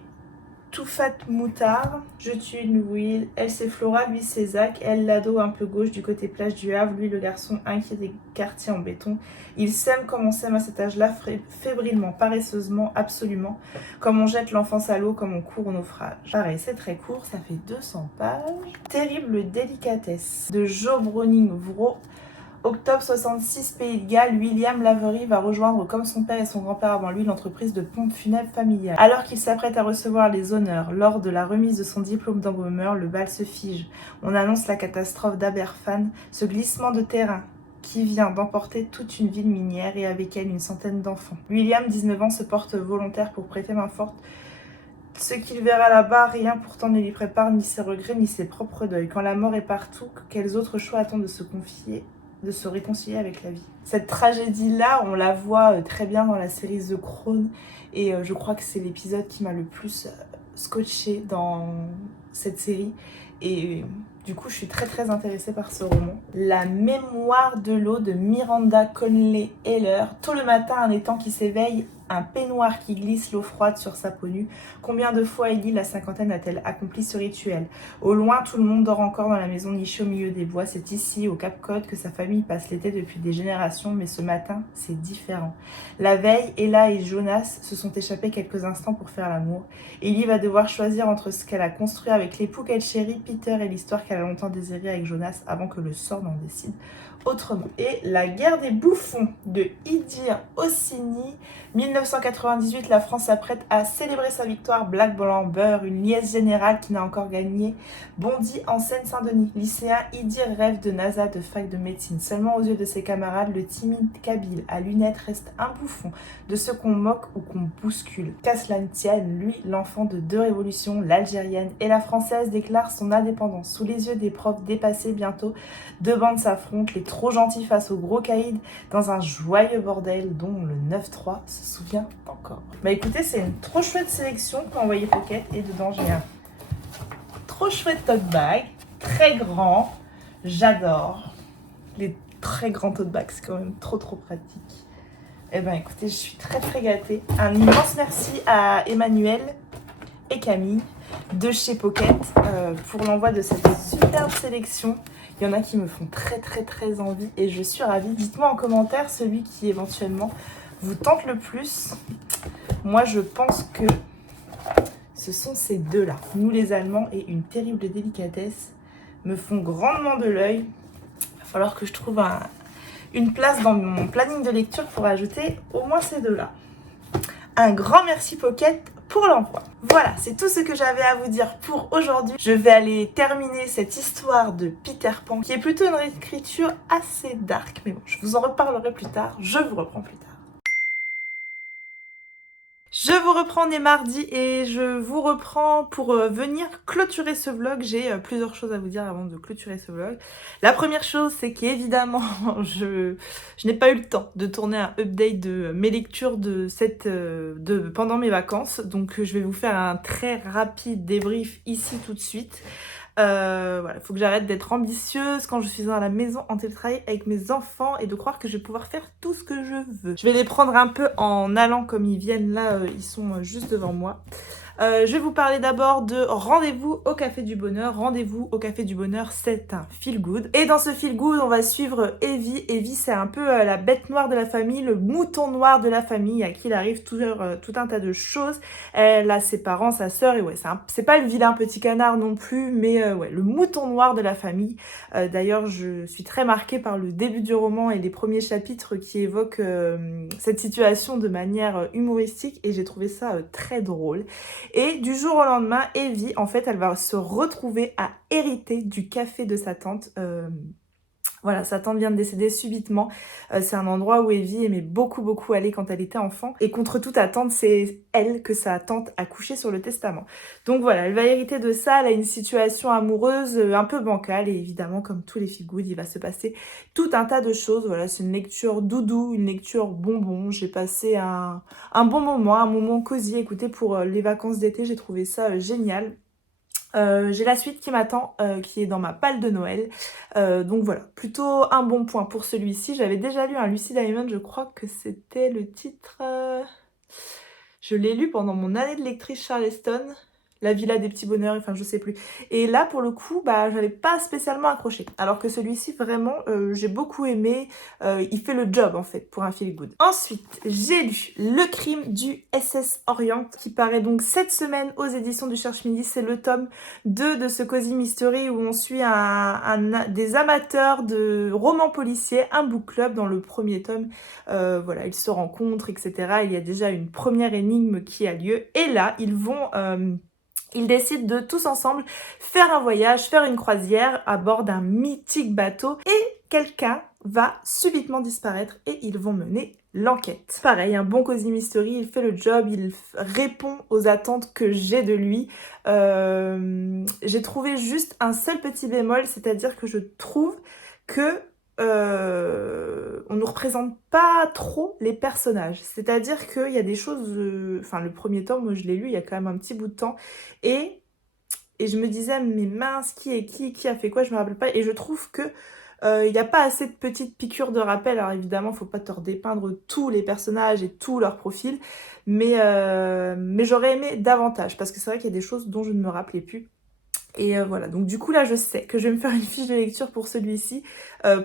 Toufat Moutar. Je tue une Will, elle c'est Flora, lui c'est Zach, elle l'ado un peu gauche du côté plage du Havre, lui le garçon inquiet des quartiers en béton. Ils s'aiment comme on s'aime à cet âge-là, fébrilement, paresseusement, absolument, comme on jette l'enfance à l'eau, comme on court au naufrage. Pareil, c'est très court, ça fait 200 pages. Terrible délicatesse de Joe Browning-Vro. Octobre 66, Pays de Galles, William Lavery va rejoindre, comme son père et son grand-père avant lui, l'entreprise de pompe funèbre familiale. Alors qu'il s'apprête à recevoir les honneurs lors de la remise de son diplôme d'embaumeur, le bal se fige. On annonce la catastrophe d'Aberfan, ce glissement de terrain qui vient d'emporter toute une ville minière et avec elle une centaine d'enfants. William, 19 ans, se porte volontaire pour prêter main forte. Ce qu'il verra là-bas, rien pourtant ne lui prépare ni ses regrets ni ses propres deuils. Quand la mort est partout, quels autres choix attendent de se réconcilier avec la vie. Cette tragédie-là, on la voit très bien dans la série The Crown et je crois que c'est l'épisode qui m'a le plus scotché dans cette série et du coup je suis très intéressée par ce roman. La mémoire de l'eau de Miranda Conley Heller. Tôt le matin, un étang qui s'éveille, un peignoir qui glisse, l'eau froide sur sa peau nue. Combien de fois Ellie, la cinquantaine, a-t-elle accompli ce rituel? Au loin, tout le monde dort encore dans la maison nichée au milieu des bois. C'est ici, au Cap Cod, que sa famille passe l'été depuis des générations, mais ce matin, c'est différent. La veille, Ella et Jonas se sont échappés quelques instants pour faire l'amour. Ellie va devoir choisir entre ce qu'elle a construit avec l'époux qu'elle chérit, Peter, et l'histoire qu'elle a longtemps désirée avec Jonas, avant que le sort n'en décide autrement. Et La guerre des bouffons de Idir Ossini. 1998, la France s'apprête à célébrer sa victoire. Black, blanc, beurre, une liesse générale qui n'a encore gagné. Bondy en Seine-Saint-Denis. Lycéen, Idir rêve de NASA, de fac de médecine. Seulement aux yeux de ses camarades, le timide Kabyle à lunettes reste un bouffon de ceux qu'on moque ou qu'on bouscule. Qu'à cela ne tienne, lui, l'enfant de deux révolutions, l'algérienne et la française, déclare son indépendance. Sous les yeux des profs dépassés bientôt, deux bandes s'affrontent, les trop gentils face aux gros caïds, dans un joyeux bordel dont le 9-3 se souvient encore. Bah écoutez, c'est une trop chouette sélection qu'a envoyé Pocket et dedans j'ai un trop chouette tote bag, très grand, j'adore. Les très grands tote bags, c'est quand même trop pratique. Et ben écoutez, je suis très gâtée. Un immense merci à Emmanuel et Camille de chez Pocket pour l'envoi de cette superbe sélection. Il y en a qui me font très envie et je suis ravie. Dites-moi en commentaire celui qui éventuellement vous tente le plus. Moi je pense que ce sont ces deux-là. Nous les Allemands et Une terrible délicatesse me font grandement de l'œil. Il va falloir que je trouve une place dans mon planning de lecture pour ajouter au moins ces deux-là. Un grand merci Pocket pour l'envoi. Voilà, c'est tout ce que j'avais à vous dire pour aujourd'hui. Je vais aller terminer cette histoire de Peter Pan, qui est plutôt une écriture assez dark, mais bon, je vous en reparlerai plus tard. Je vous reprends plus tard. Je vous reprends, on est mardi et je vous reprends pour venir clôturer ce vlog. J'ai plusieurs choses à vous dire avant de clôturer ce vlog. La première chose, c'est qu'évidemment, je n'ai pas eu le temps de tourner un update de mes lectures pendant mes vacances. Donc je vais vous faire un très rapide débrief ici tout de suite. Voilà, il faut que j'arrête d'être ambitieuse quand je suis à la maison en télétravail avec mes enfants et de croire que je vais pouvoir faire tout ce que je veux. Je vais les prendre un peu en allant comme ils viennent là, ils sont juste devant moi. Je vais vous parler d'abord de Rendez-vous au Café du Bonheur. Rendez-vous au Café du Bonheur, c'est un feel good. Et dans ce feel good, on va suivre Evie. Evie, c'est un peu la bête noire de la famille, le mouton noir de la famille, à qui il arrive tout un tas de choses. Elle a ses parents, sa sœur, et ouais, c'est pas le vilain petit canard non plus, mais ouais, le mouton noir de la famille. D'ailleurs, je suis très marquée par le début du roman et les premiers chapitres qui évoquent cette situation de manière humoristique, et j'ai trouvé ça très drôle. Et du jour au lendemain, Evie, en fait, elle va se retrouver à hériter du café de sa tante. Voilà, sa tante vient de décéder subitement. C'est un endroit où Evie aimait beaucoup aller quand elle était enfant. Et contre toute attente, c'est elle que sa tante a couché sur le testament. Donc voilà, elle va hériter de ça. Elle a une situation amoureuse un peu bancale. Et évidemment, comme tous les feel good, il va se passer tout un tas de choses. Voilà, c'est une lecture doudou, une lecture bonbon. J'ai passé un bon moment, un moment cosy. Écoutez, pour les vacances d'été, j'ai trouvé ça génial. J'ai la suite qui m'attend, qui est dans ma palle de Noël. Donc voilà, plutôt un bon point pour celui-ci. J'avais déjà lu un Lucy Diamond, je crois que c'était le titre... Je l'ai lu pendant mon année de lectrice Charleston. La Villa des petits bonheurs, enfin je sais plus. Et là pour le coup, bah j'avais pas spécialement accroché. Alors que celui-ci vraiment, j'ai beaucoup aimé. Il fait le job en fait pour un feel good. Ensuite, j'ai lu Le crime du SS Orient qui paraît donc cette semaine aux éditions du Cherche Midi. C'est le tome 2 de ce Cozy Mystery où on suit des amateurs de romans policiers, un book club. Dans le premier tome. Voilà, ils se rencontrent, etc. Il y a déjà une première énigme qui a lieu. Et là, ils décident de tous ensemble faire un voyage, faire une croisière à bord d'un mythique bateau et quelqu'un va subitement disparaître et ils vont mener l'enquête. Pareil, un bon Cozy Mystery, il fait le job, il répond aux attentes que j'ai de lui. J'ai trouvé juste un seul petit bémol, c'est-à-dire que je trouve que on nous représente pas trop les personnages. C'est-à-dire qu'il y a des choses... Enfin, le premier tome, moi je l'ai lu il y a quand même un petit bout de temps. Et je me disais, mais mince, qui est qui a fait quoi, je me rappelle pas. Et je trouve que il n'y a pas assez de petites piqûres de rappel. Alors évidemment, faut pas te redépeindre tous les personnages et tous leurs profils. Mais j'aurais aimé davantage. Parce que c'est vrai qu'il y a des choses dont je ne me rappelais plus. Et voilà, donc du coup là je sais que je vais me faire une fiche de lecture pour celui-ci,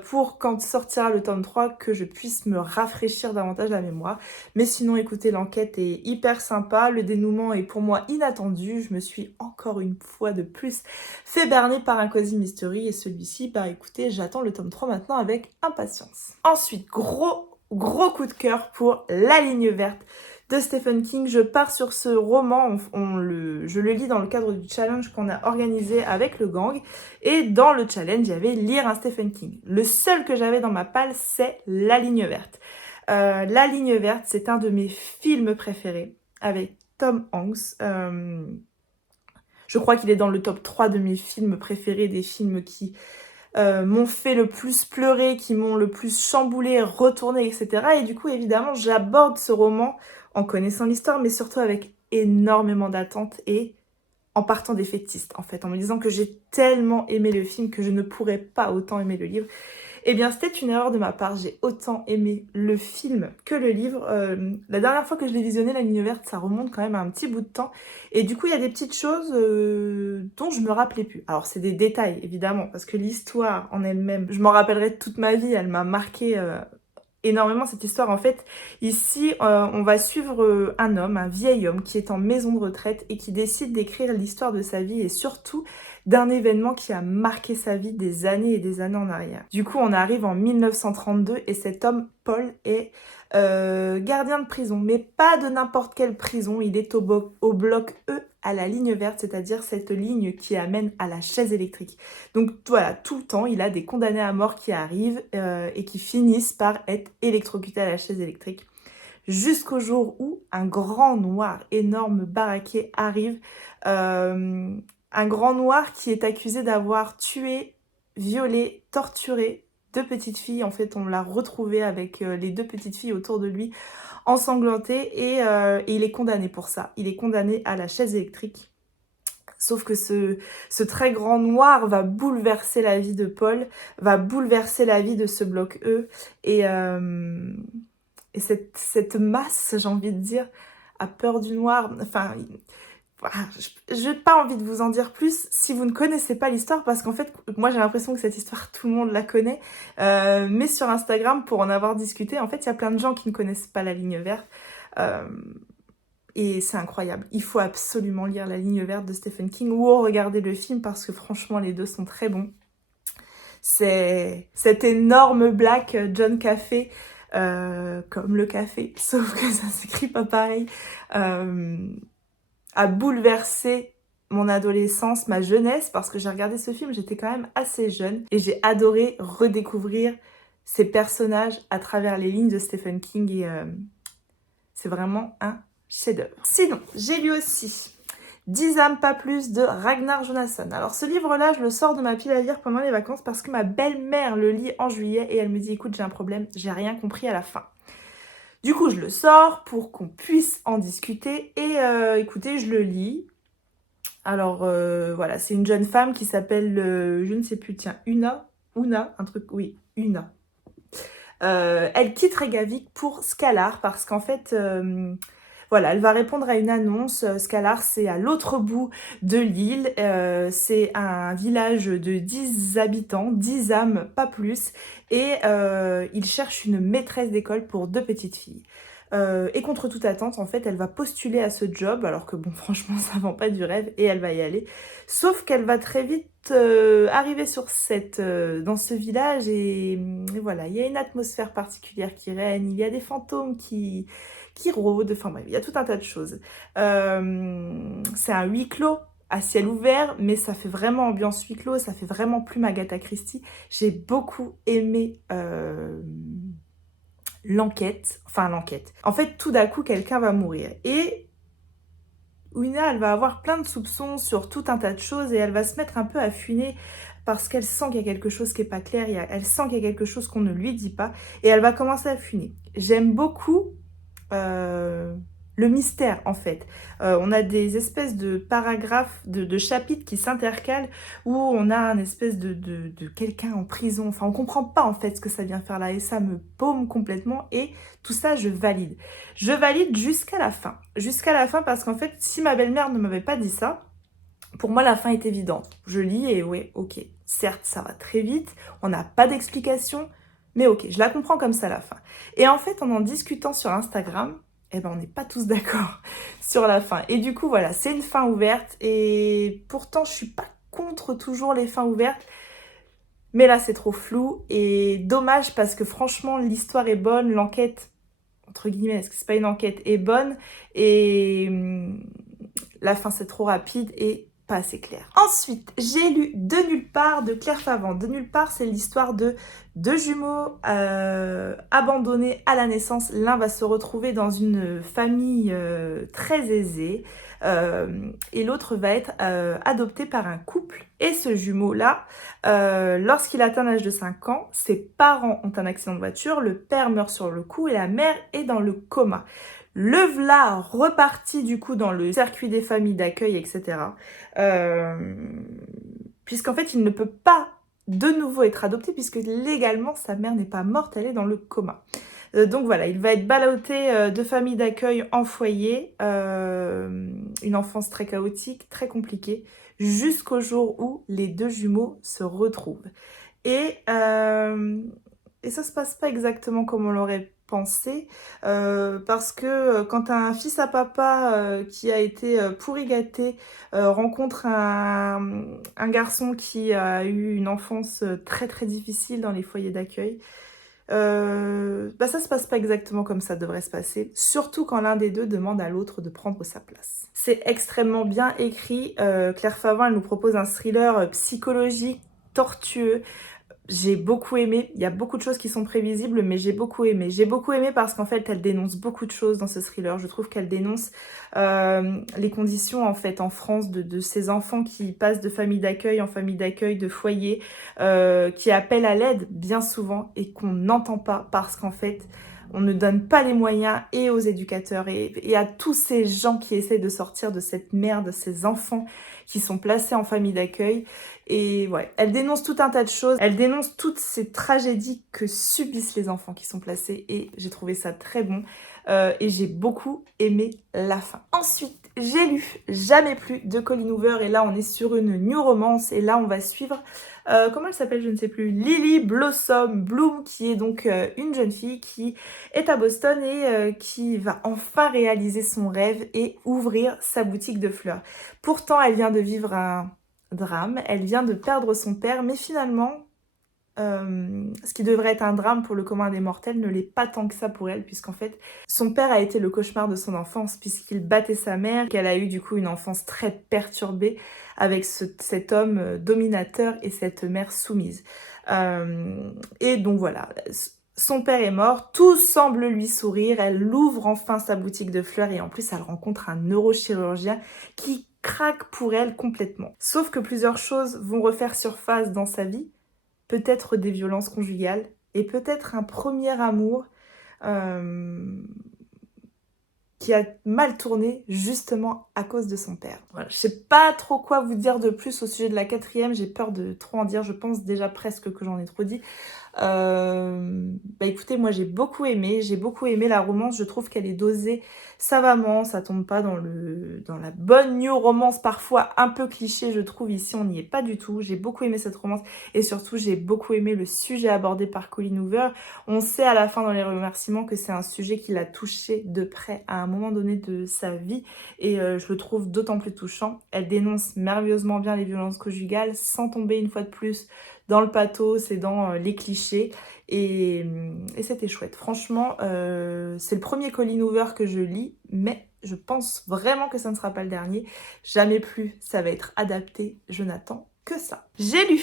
pour quand sortira le tome 3, que je puisse me rafraîchir davantage la mémoire. Mais sinon écoutez, l'enquête est hyper sympa, le dénouement est pour moi inattendu, je me suis encore une fois de plus fait berner par un Cozy Mystery et celui-ci, bah écoutez, j'attends le tome 3 maintenant avec impatience. Ensuite, gros coup de cœur pour La Ligne Verte de Stephen King. Je pars sur ce roman, je le lis dans le cadre du challenge qu'on a organisé avec le gang. Et dans le challenge, il y avait lire un Stephen King. Le seul que j'avais dans ma palle, c'est La Ligne Verte. La Ligne Verte, c'est un de mes films préférés avec Tom Hanks. Je crois qu'il est dans le top 3 de mes films préférés, des films qui m'ont fait le plus pleurer, qui m'ont le plus chamboulé, retourné, etc. Et du coup, évidemment, j'aborde ce roman en connaissant l'histoire, mais surtout avec énormément d'attentes et en partant des fétistes, en fait, en me disant que j'ai tellement aimé le film que je ne pourrais pas autant aimer le livre. Eh bien, c'était une erreur de ma part. J'ai autant aimé le film que le livre. La dernière fois que je l'ai visionné, La Ligne Verte, ça remonte quand même à un petit bout de temps. Et du coup, il y a des petites choses dont je me rappelais plus. Alors, c'est des détails, évidemment, parce que l'histoire en elle-même, je m'en rappellerai toute ma vie. Elle m'a marqué énormément, cette histoire. En fait, ici, on va suivre un homme, un vieil homme qui est en maison de retraite et qui décide d'écrire l'histoire de sa vie et surtout d'un événement qui a marqué sa vie des années et des années en arrière. Du coup, on arrive en 1932 et cet homme, Paul, est gardien de prison, mais pas de n'importe quelle prison. Il est au bloc E à la ligne verte, c'est-à-dire cette ligne qui amène à la chaise électrique. Donc voilà, tout le temps, il a des condamnés à mort qui arrivent et qui finissent par être électrocutés à la chaise électrique. Jusqu'au jour où un grand noir énorme baraqué arrive. Un grand noir qui est accusé d'avoir tué, violé, torturé deux petites filles. En fait, on l'a retrouvé avec les deux petites filles autour de lui, ensanglantées, et il est condamné pour ça. Il est condamné à la chaise électrique. Sauf que ce très grand noir va bouleverser la vie de Paul, va bouleverser la vie de ce bloc E. Et cette masse, j'ai envie de dire, a peur du noir. Enfin, je n'ai pas envie de vous en dire plus si vous ne connaissez pas l'histoire, parce qu'en fait, moi j'ai l'impression que cette histoire, tout le monde la connaît. Mais sur Instagram, pour en avoir discuté, en fait, il y a plein de gens qui ne connaissent pas La Ligne Verte. Et c'est incroyable. Il faut absolument lire La Ligne Verte de Stephen King ou regarder le film, parce que franchement, les deux sont très bons. C'est cet énorme black John Café, comme le café, sauf que ça s'écrit pas pareil, a bouleversé mon adolescence, ma jeunesse, parce que j'ai regardé ce film, j'étais quand même assez jeune et j'ai adoré redécouvrir ces personnages à travers les lignes de Stephen King et c'est vraiment un chef-d'œuvre. Sinon, j'ai lu aussi 10 âmes pas plus de Ragnar Jonasson. Alors ce livre-là, je le sors de ma pile à lire pendant les vacances parce que ma belle-mère le lit en juillet et elle me dit écoute, j'ai un problème, j'ai rien compris à la fin. Du coup, je le sors pour qu'on puisse en discuter et écoutez, je le lis. Alors voilà, c'est une jeune femme qui s'appelle, je ne sais plus, tiens, Una, un truc, oui, Una. Elle quitte Reykjavik pour Skalar parce qu'en fait, voilà, elle va répondre à une annonce. Skalar, c'est à l'autre bout de l'île. C'est un village de 10 habitants, 10 âmes, pas plus. Et ils cherchent une maîtresse d'école pour 2 petites filles. Et contre toute attente, en fait, elle va postuler à ce job, alors que bon, franchement, ça vend pas du rêve, et elle va y aller. Sauf qu'elle va très vite arriver sur dans ce village, et voilà, il y a une atmosphère particulière qui règne, il y a des fantômes qui rôdent, enfin bref, il y a tout un tas de choses. C'est un huis clos, à ciel ouvert, mais ça fait vraiment ambiance huis clos, ça fait vraiment plume Agatha Christie. J'ai beaucoup aimé l'enquête. En fait, tout d'un coup, quelqu'un va mourir. Et Una, elle va avoir plein de soupçons sur tout un tas de choses et elle va se mettre un peu à fuiner parce qu'elle sent qu'il y a quelque chose qui n'est pas clair, elle sent qu'il y a quelque chose qu'on ne lui dit pas et elle va commencer à fuiner. J'aime beaucoup le mystère en fait. On a des espèces de paragraphes, de chapitres qui s'intercalent où on a un espèce de quelqu'un en prison. Enfin, on comprend pas en fait ce que ça vient faire là et ça me paume complètement et tout ça je valide. Je valide jusqu'à la fin. Jusqu'à la fin parce qu'en fait, si ma belle-mère ne m'avait pas dit ça, pour moi la fin est évidente. Je lis et ouais, ok, certes ça va très vite, on n'a pas d'explication, mais ok, je la comprends comme ça la fin. Et en fait, en discutant sur Instagram, eh ben on n'est pas tous d'accord sur la fin. Et du coup, voilà, c'est une fin ouverte. Et pourtant, je suis pas contre toujours les fins ouvertes. Mais là, c'est trop flou. Et dommage parce que franchement, l'histoire est bonne. L'enquête, entre guillemets, parce que c'est pas une enquête, est bonne. Et la fin, c'est trop rapide et pas assez clair. Ensuite, j'ai lu De nulle part de Claire Favant. De nulle part, c'est l'histoire de 2 jumeaux abandonnés à la naissance. L'un va se retrouver dans une famille très aisée et l'autre va être adopté par un couple. Et ce jumeau-là, lorsqu'il atteint l'âge de 5 ans, ses parents ont un accident de voiture, le père meurt sur le coup et la mère est dans le coma. Le v'là reparti du coup dans le circuit des familles d'accueil, etc. Puisqu'en fait, il ne peut pas de nouveau être adopté puisque légalement, sa mère n'est pas morte, elle est dans le coma. Donc voilà, il va être ballotté de famille d'accueil en foyer, une enfance très chaotique, très compliquée, jusqu'au jour où les 2 jumeaux se retrouvent. Et ça se passe pas exactement comme on l'aurait pensé, parce que quand un fils à papa qui a été pourri gâté rencontre un garçon qui a eu une enfance très très difficile dans les foyers d'accueil, ça se passe pas exactement comme ça devrait se passer, surtout quand l'un des deux demande à l'autre de prendre sa place. C'est extrêmement bien écrit, Claire Favant elle nous propose un thriller psychologique tortueux. J'ai beaucoup aimé, il y a beaucoup de choses qui sont prévisibles, mais j'ai beaucoup aimé. J'ai beaucoup aimé parce qu'en fait, elle dénonce beaucoup de choses dans ce thriller. Je trouve qu'elle dénonce les conditions en fait en France de ces enfants qui passent de famille d'accueil en famille d'accueil, de foyer, qui appellent à l'aide bien souvent et qu'on n'entend pas parce qu'en fait, on ne donne pas les moyens et aux éducateurs et à tous ces gens qui essaient de sortir de cette merde, ces enfants qui sont placés en famille d'accueil. Et ouais, elle dénonce tout un tas de choses. Elle dénonce toutes ces tragédies que subissent les enfants qui sont placés. Et j'ai trouvé ça très bon. Et j'ai beaucoup aimé la fin. Ensuite, j'ai lu Jamais plus de Colleen Hoover. Et là, on est sur une new romance. Et là, on va suivre... comment elle s'appelle, je ne sais plus, Lily Blossom Bloom, qui est donc une jeune fille qui est à Boston et qui va enfin réaliser son rêve et ouvrir sa boutique de fleurs. Pourtant, elle vient de vivre un drame, elle vient de perdre son père, mais finalement, ce qui devrait être un drame pour le commun des mortels ne l'est pas tant que ça pour elle, puisqu'en fait, son père a été le cauchemar de son enfance, puisqu'il battait sa mère, qu'elle a eu du coup une enfance très perturbée avec cet homme dominateur et cette mère soumise. Et donc voilà, son père est mort, tout semble lui sourire, elle ouvre enfin sa boutique de fleurs et en plus elle rencontre un neurochirurgien qui craque pour elle complètement. Sauf que plusieurs choses vont refaire surface dans sa vie, peut-être des violences conjugales et peut-être un premier amour qui a mal tourné justement à cause de son père. Voilà. Je sais pas trop quoi vous dire de plus au sujet de la 4e, j'ai peur de trop en dire, je pense déjà presque que j'en ai trop dit. Bah écoutez, moi j'ai beaucoup aimé la romance, je trouve qu'elle est dosée savamment, ça tombe pas dans la bonne new romance parfois un peu cliché, je trouve. Ici on n'y est pas du tout. J'ai beaucoup aimé cette romance et surtout j'ai beaucoup aimé le sujet abordé par Colleen Hoover. On sait à la fin dans les remerciements que c'est un sujet qui l'a touché de près à un moment donné de sa vie et je le trouve d'autant plus touchant. Elle dénonce merveilleusement bien les violences conjugales sans tomber une fois de plus dans le pathos et dans les clichés. Et c'était chouette. Franchement, c'est le premier Colleen Hoover que je lis, mais je pense vraiment que ça ne sera pas le dernier. Jamais plus ça va être adapté. Je n'attends que ça. J'ai lu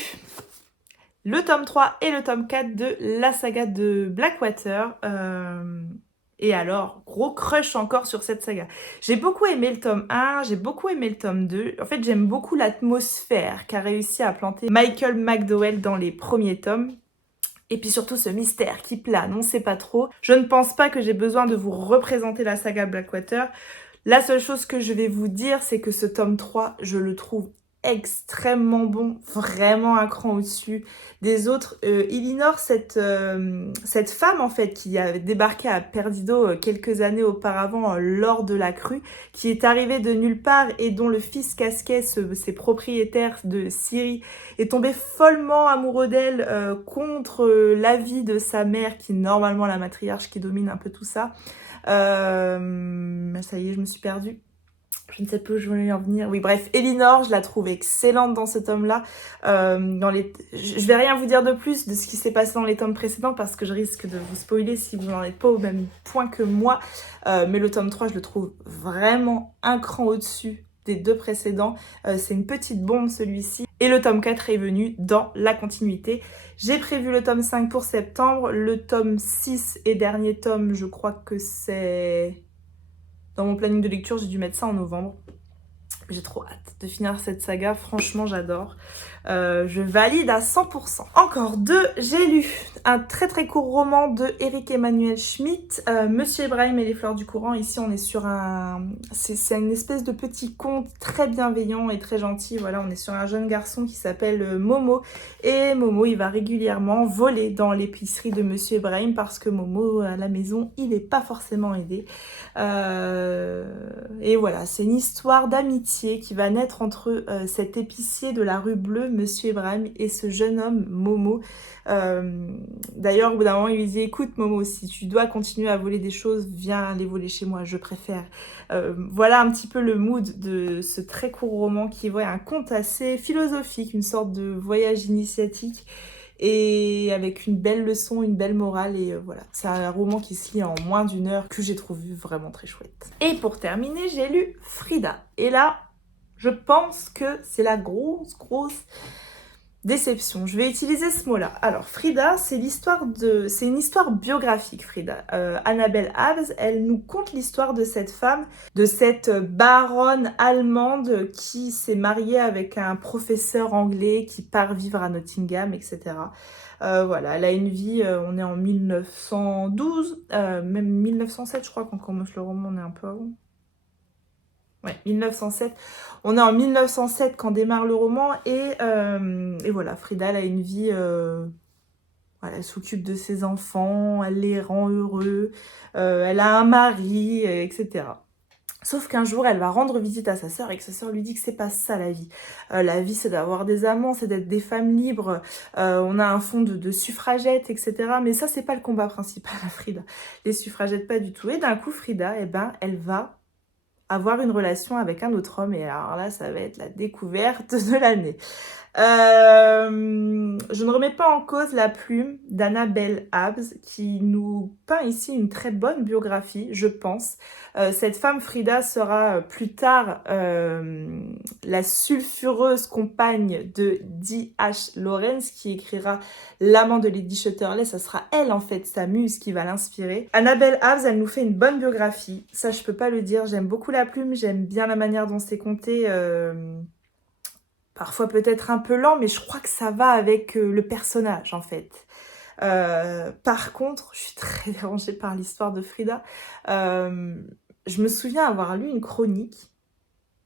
le tome 3 et le tome 4 de la saga de Blackwater. Et alors, gros crush encore sur cette saga. J'ai beaucoup aimé le tome 1, j'ai beaucoup aimé le tome 2. En fait, j'aime beaucoup l'atmosphère qu'a réussi à planter Michael McDowell dans les premiers tomes. Et puis surtout ce mystère qui plane, on sait pas trop. Je ne pense pas que j'ai besoin de vous représenter la saga Blackwater. La seule chose que je vais vous dire, c'est que ce tome 3, je le trouve extrêmement bon, vraiment un cran au-dessus des autres. Elinor, cette femme en fait qui a débarqué à Perdido quelques années auparavant lors de la crue, qui est arrivée de nulle part et dont le fils Casquet, ses propriétaires de Syrie, est tombé follement amoureux d'elle contre l'avis de sa mère qui est normalement la matriarche qui domine un peu tout ça. Ça y est, je me suis perdue. Je ne sais plus où je voulais en venir. Oui, bref, Elinor, je la trouve excellente dans ce tome-là. Je vais rien vous dire de plus de ce qui s'est passé dans les tomes précédents parce que je risque de vous spoiler si vous n'en êtes pas au même point que moi. Mais le tome 3, je le trouve vraiment un cran au-dessus des deux précédents. C'est une petite bombe celui-ci. Et le tome 4 est venu dans la continuité. J'ai prévu le tome 5 pour septembre. Le tome 6 et dernier tome, je crois que c'est... Dans mon planning de lecture, j'ai dû mettre ça en novembre. J'ai trop hâte de finir cette saga. Franchement, j'adore. Je valide à 100%. Encore deux, j'ai lu un très très court roman de Eric Emmanuel Schmitt, Monsieur Ibrahim et les fleurs du courant. Ici, on est sur c'est une espèce de petit conte très bienveillant et très gentil. Voilà, on est sur un jeune garçon qui s'appelle Momo. Et Momo, il va régulièrement voler dans l'épicerie de Monsieur Ibrahim parce que Momo, à la maison, il n'est pas forcément aidé. Et voilà, c'est une histoire d'amitié qui va naître entre cet épicier de la rue Bleue, Monsieur Ibrahim, et ce jeune homme, Momo. D'ailleurs, au bout d'un moment, il lui dit « Écoute, Momo, si tu dois continuer à voler des choses, viens les voler chez moi, je préfère. » Voilà un petit peu le mood de ce très court roman qui est un conte assez philosophique, une sorte de voyage initiatique et avec une belle leçon, une belle morale. Et voilà, c'est un roman qui se lit en moins d'une heure que j'ai trouvé vraiment très chouette. Et pour terminer, j'ai lu Frida. Et là, je pense que c'est la grosse déception. Je vais utiliser ce mot-là. Alors, Frida, c'est une histoire biographique, Frida. Annabelle Habs, elle nous conte l'histoire de cette femme, de cette baronne allemande qui s'est mariée avec un professeur anglais qui part vivre à Nottingham, etc. Voilà, elle a une vie, on est en 1912, même 1907, je crois qu'on commence le roman, on est un peu avant. Ouais, 1907. On est en 1907 quand démarre le roman et voilà, Frida elle a une vie, voilà, elle s'occupe de ses enfants, elle les rend heureux, elle a un mari, etc. Sauf qu'un jour, elle va rendre visite à sa sœur et que sa sœur lui dit que c'est pas ça la vie. La vie, c'est d'avoir des amants, c'est d'être des femmes libres. On a un fond de suffragettes, etc. Mais ça, c'est pas le combat principal à Frida. Les suffragettes, pas du tout. Et d'un coup, Frida, elle va avoir une relation avec un autre homme. Et alors là, ça va être la découverte de l'année. Je ne remets pas en cause la plume d'Annabelle Abbs qui nous peint ici une très bonne biographie, je pense. Cette femme Frida sera plus tard la sulfureuse compagne de D.H. Lawrence qui écrira L'amant de Lady Chatterley. Ça sera elle en fait, sa muse qui va l'inspirer. Annabelle Abbs, elle nous fait une bonne biographie, ça je peux pas le dire. J'aime beaucoup la plume, j'aime bien la manière dont c'est conté. Parfois peut-être un peu lent, mais je crois que ça va avec le personnage en fait. Par contre, je suis très dérangée par l'histoire de Frida. Je me souviens avoir lu une chronique,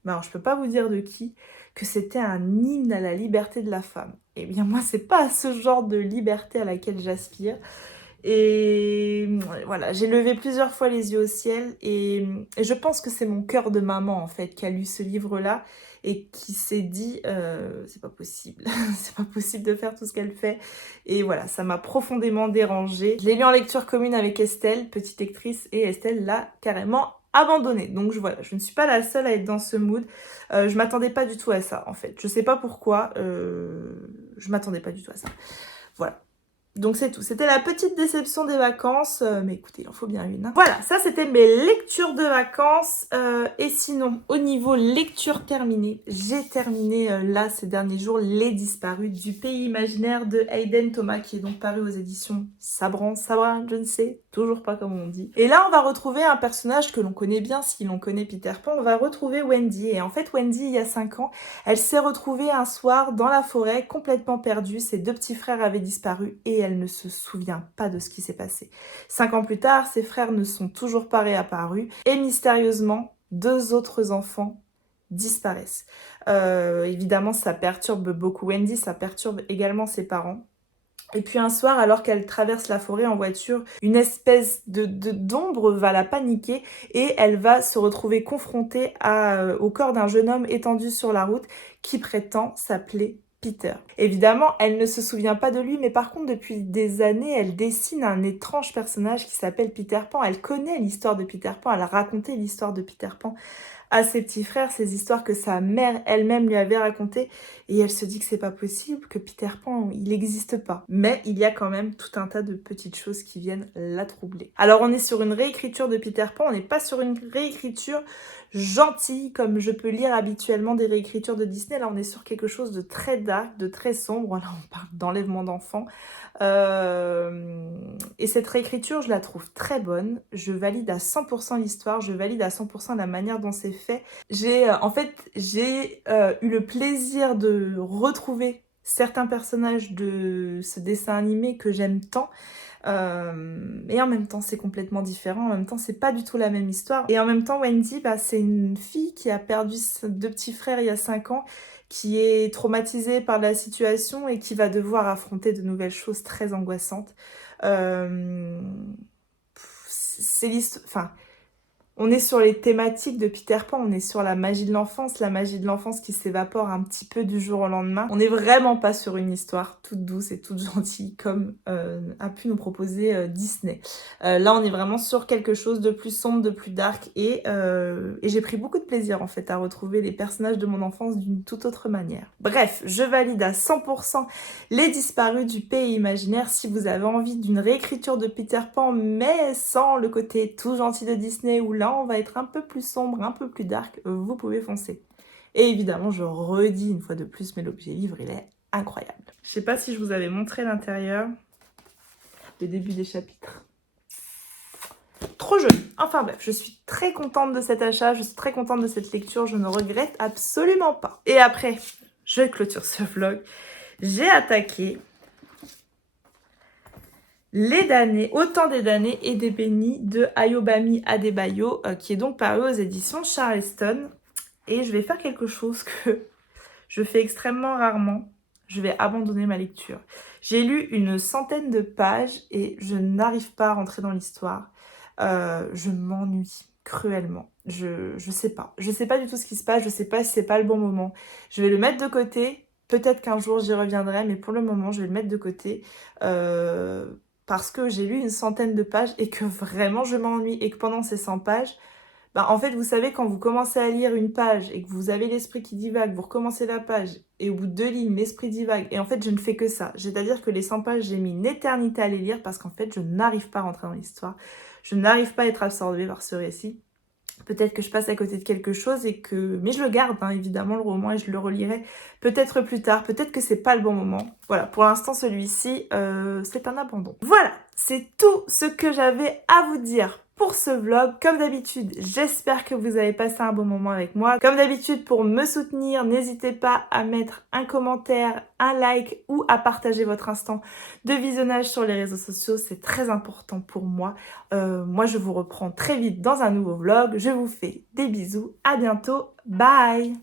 mais alors je peux pas vous dire de qui, que c'était un hymne à la liberté de la femme. Eh bien moi, c'est pas ce genre de liberté à laquelle j'aspire. Et voilà, j'ai levé plusieurs fois les yeux au ciel et je pense que c'est mon cœur de maman en fait qui a lu ce livre-là et qui s'est dit c'est pas possible, c'est pas possible de faire tout ce qu'elle fait. Et voilà, ça m'a profondément dérangée. Je l'ai lu en lecture commune avec Estelle, petite lectrice, et Estelle l'a carrément abandonné. Donc voilà, je ne suis pas la seule à être dans ce mood. Je m'attendais pas du tout à ça en fait. Je sais pas pourquoi, je m'attendais pas du tout à ça. Voilà. Donc c'est tout, c'était la petite déception des vacances, mais écoutez, il en faut bien une. Hein. Voilà, ça c'était mes lectures de vacances. Et sinon, au niveau lecture terminée, j'ai terminé là ces derniers jours Les Disparus du pays imaginaire de Hayden Thomas, qui est donc paru aux éditions Sabran, je ne sais toujours pas comment on dit. Et là on va retrouver un personnage que l'on connaît bien, si l'on connaît Peter Pan, on va retrouver Wendy. Et en fait Wendy, il y a 5 ans, elle s'est retrouvée un soir dans la forêt, complètement perdue. Ses 2 petits frères avaient disparu et elle ne se souvient pas de ce qui s'est passé. 5 ans plus tard, ses frères ne sont toujours pas réapparus et mystérieusement, 2 autres enfants disparaissent. Évidemment, ça perturbe beaucoup Wendy, ça perturbe également ses parents. Et puis un soir, alors qu'elle traverse la forêt en voiture, une espèce d'ombre va la paniquer et elle va se retrouver confrontée au corps d'un jeune homme étendu sur la route qui prétend s'appeler Peter. Évidemment, elle ne se souvient pas de lui, mais par contre, depuis des années, elle dessine un étrange personnage qui s'appelle Peter Pan. Elle connaît l'histoire de Peter Pan, elle a raconté l'histoire de Peter Pan à ses petits frères, ces histoires que sa mère elle-même lui avait racontées, et elle se dit que c'est pas possible, que Peter Pan, il n'existe pas. Mais il y a quand même tout un tas de petites choses qui viennent la troubler. Alors on est sur une réécriture de Peter Pan, on n'est pas sur une réécriture gentille comme je peux lire habituellement des réécritures de Disney. Là on est sur quelque chose de très dark, de très sombre. Là on parle d'enlèvement d'enfants. Et cette réécriture, je la trouve très bonne. Je valide à 100% l'histoire, je valide à 100% la manière dont c'est fait. J'ai eu le plaisir de retrouver certains personnages de ce dessin animé que j'aime tant. Et en même temps c'est complètement différent, en même temps c'est pas du tout la même histoire. Et en même temps Wendy, c'est une fille qui a perdu 2 petits frères il y a 5 ans, qui est traumatisée par la situation et qui va devoir affronter de nouvelles choses très angoissantes. C'est l'histoire... Enfin, on est sur les thématiques de Peter Pan, on est sur la magie de l'enfance qui s'évapore un petit peu du jour au lendemain. On n'est vraiment pas sur une histoire toute douce et toute gentille comme a pu nous proposer Disney. Là, on est vraiment sur quelque chose de plus sombre, de plus dark et j'ai pris beaucoup de plaisir en fait à retrouver les personnages de mon enfance d'une toute autre manière. Bref, je valide à 100% Les Disparus du pays imaginaire. Si vous avez envie d'une réécriture de Peter Pan mais sans le côté tout gentil de Disney où là on va être un peu plus sombre, un peu plus dark, vous pouvez foncer. Et évidemment, je redis une fois de plus, mais l'objet livre, il est incroyable. Je sais pas si je vous avais montré l'intérieur, le début des chapitres. Trop joli. Enfin bref, je suis très contente de cet achat, je suis très contente de cette lecture, je ne regrette absolument pas. Et après, je clôture ce vlog. J'ai attaqué Les damnés, Autant des damnés et des bénis de Ayobami Adebayo, qui est donc paru aux éditions Charleston. Et je vais faire quelque chose que je fais extrêmement rarement. Je vais abandonner ma lecture. J'ai lu une centaine de pages et je n'arrive pas à rentrer dans l'histoire. Je m'ennuie cruellement. Je sais pas. Je sais pas du tout ce qui se passe. Je sais pas si c'est pas le bon moment. Je vais le mettre de côté. Peut-être qu'un jour j'y reviendrai, mais pour le moment je vais le mettre de côté. Parce que j'ai lu une centaine de pages et que vraiment je m'ennuie et que pendant ces 100 pages, Bah, en fait, vous savez, quand vous commencez à lire une page et que vous avez l'esprit qui divague, vous recommencez la page et au bout de 2 lignes, l'esprit divague. Et en fait, je ne fais que ça. C'est-à-dire que les 100 pages, j'ai mis une éternité à les lire parce qu'en fait, je n'arrive pas à rentrer dans l'histoire. Je n'arrive pas à être absorbée par ce récit. Peut-être que je passe à côté de quelque chose et que... Mais je le garde, hein, évidemment, le roman, et je le relirai peut-être plus tard. Peut-être que c'est pas le bon moment. Voilà, pour l'instant, celui-ci, c'est un abandon. Voilà, c'est tout ce que j'avais à vous dire pour ce vlog. Comme d'habitude, j'espère que vous avez passé un bon moment avec moi. Comme d'habitude, pour me soutenir, n'hésitez pas à mettre un commentaire, un like ou à partager votre instant de visionnage sur les réseaux sociaux. C'est très important pour moi. Moi, je vous reprends très vite dans un nouveau vlog. Je vous fais des bisous. À bientôt. Bye!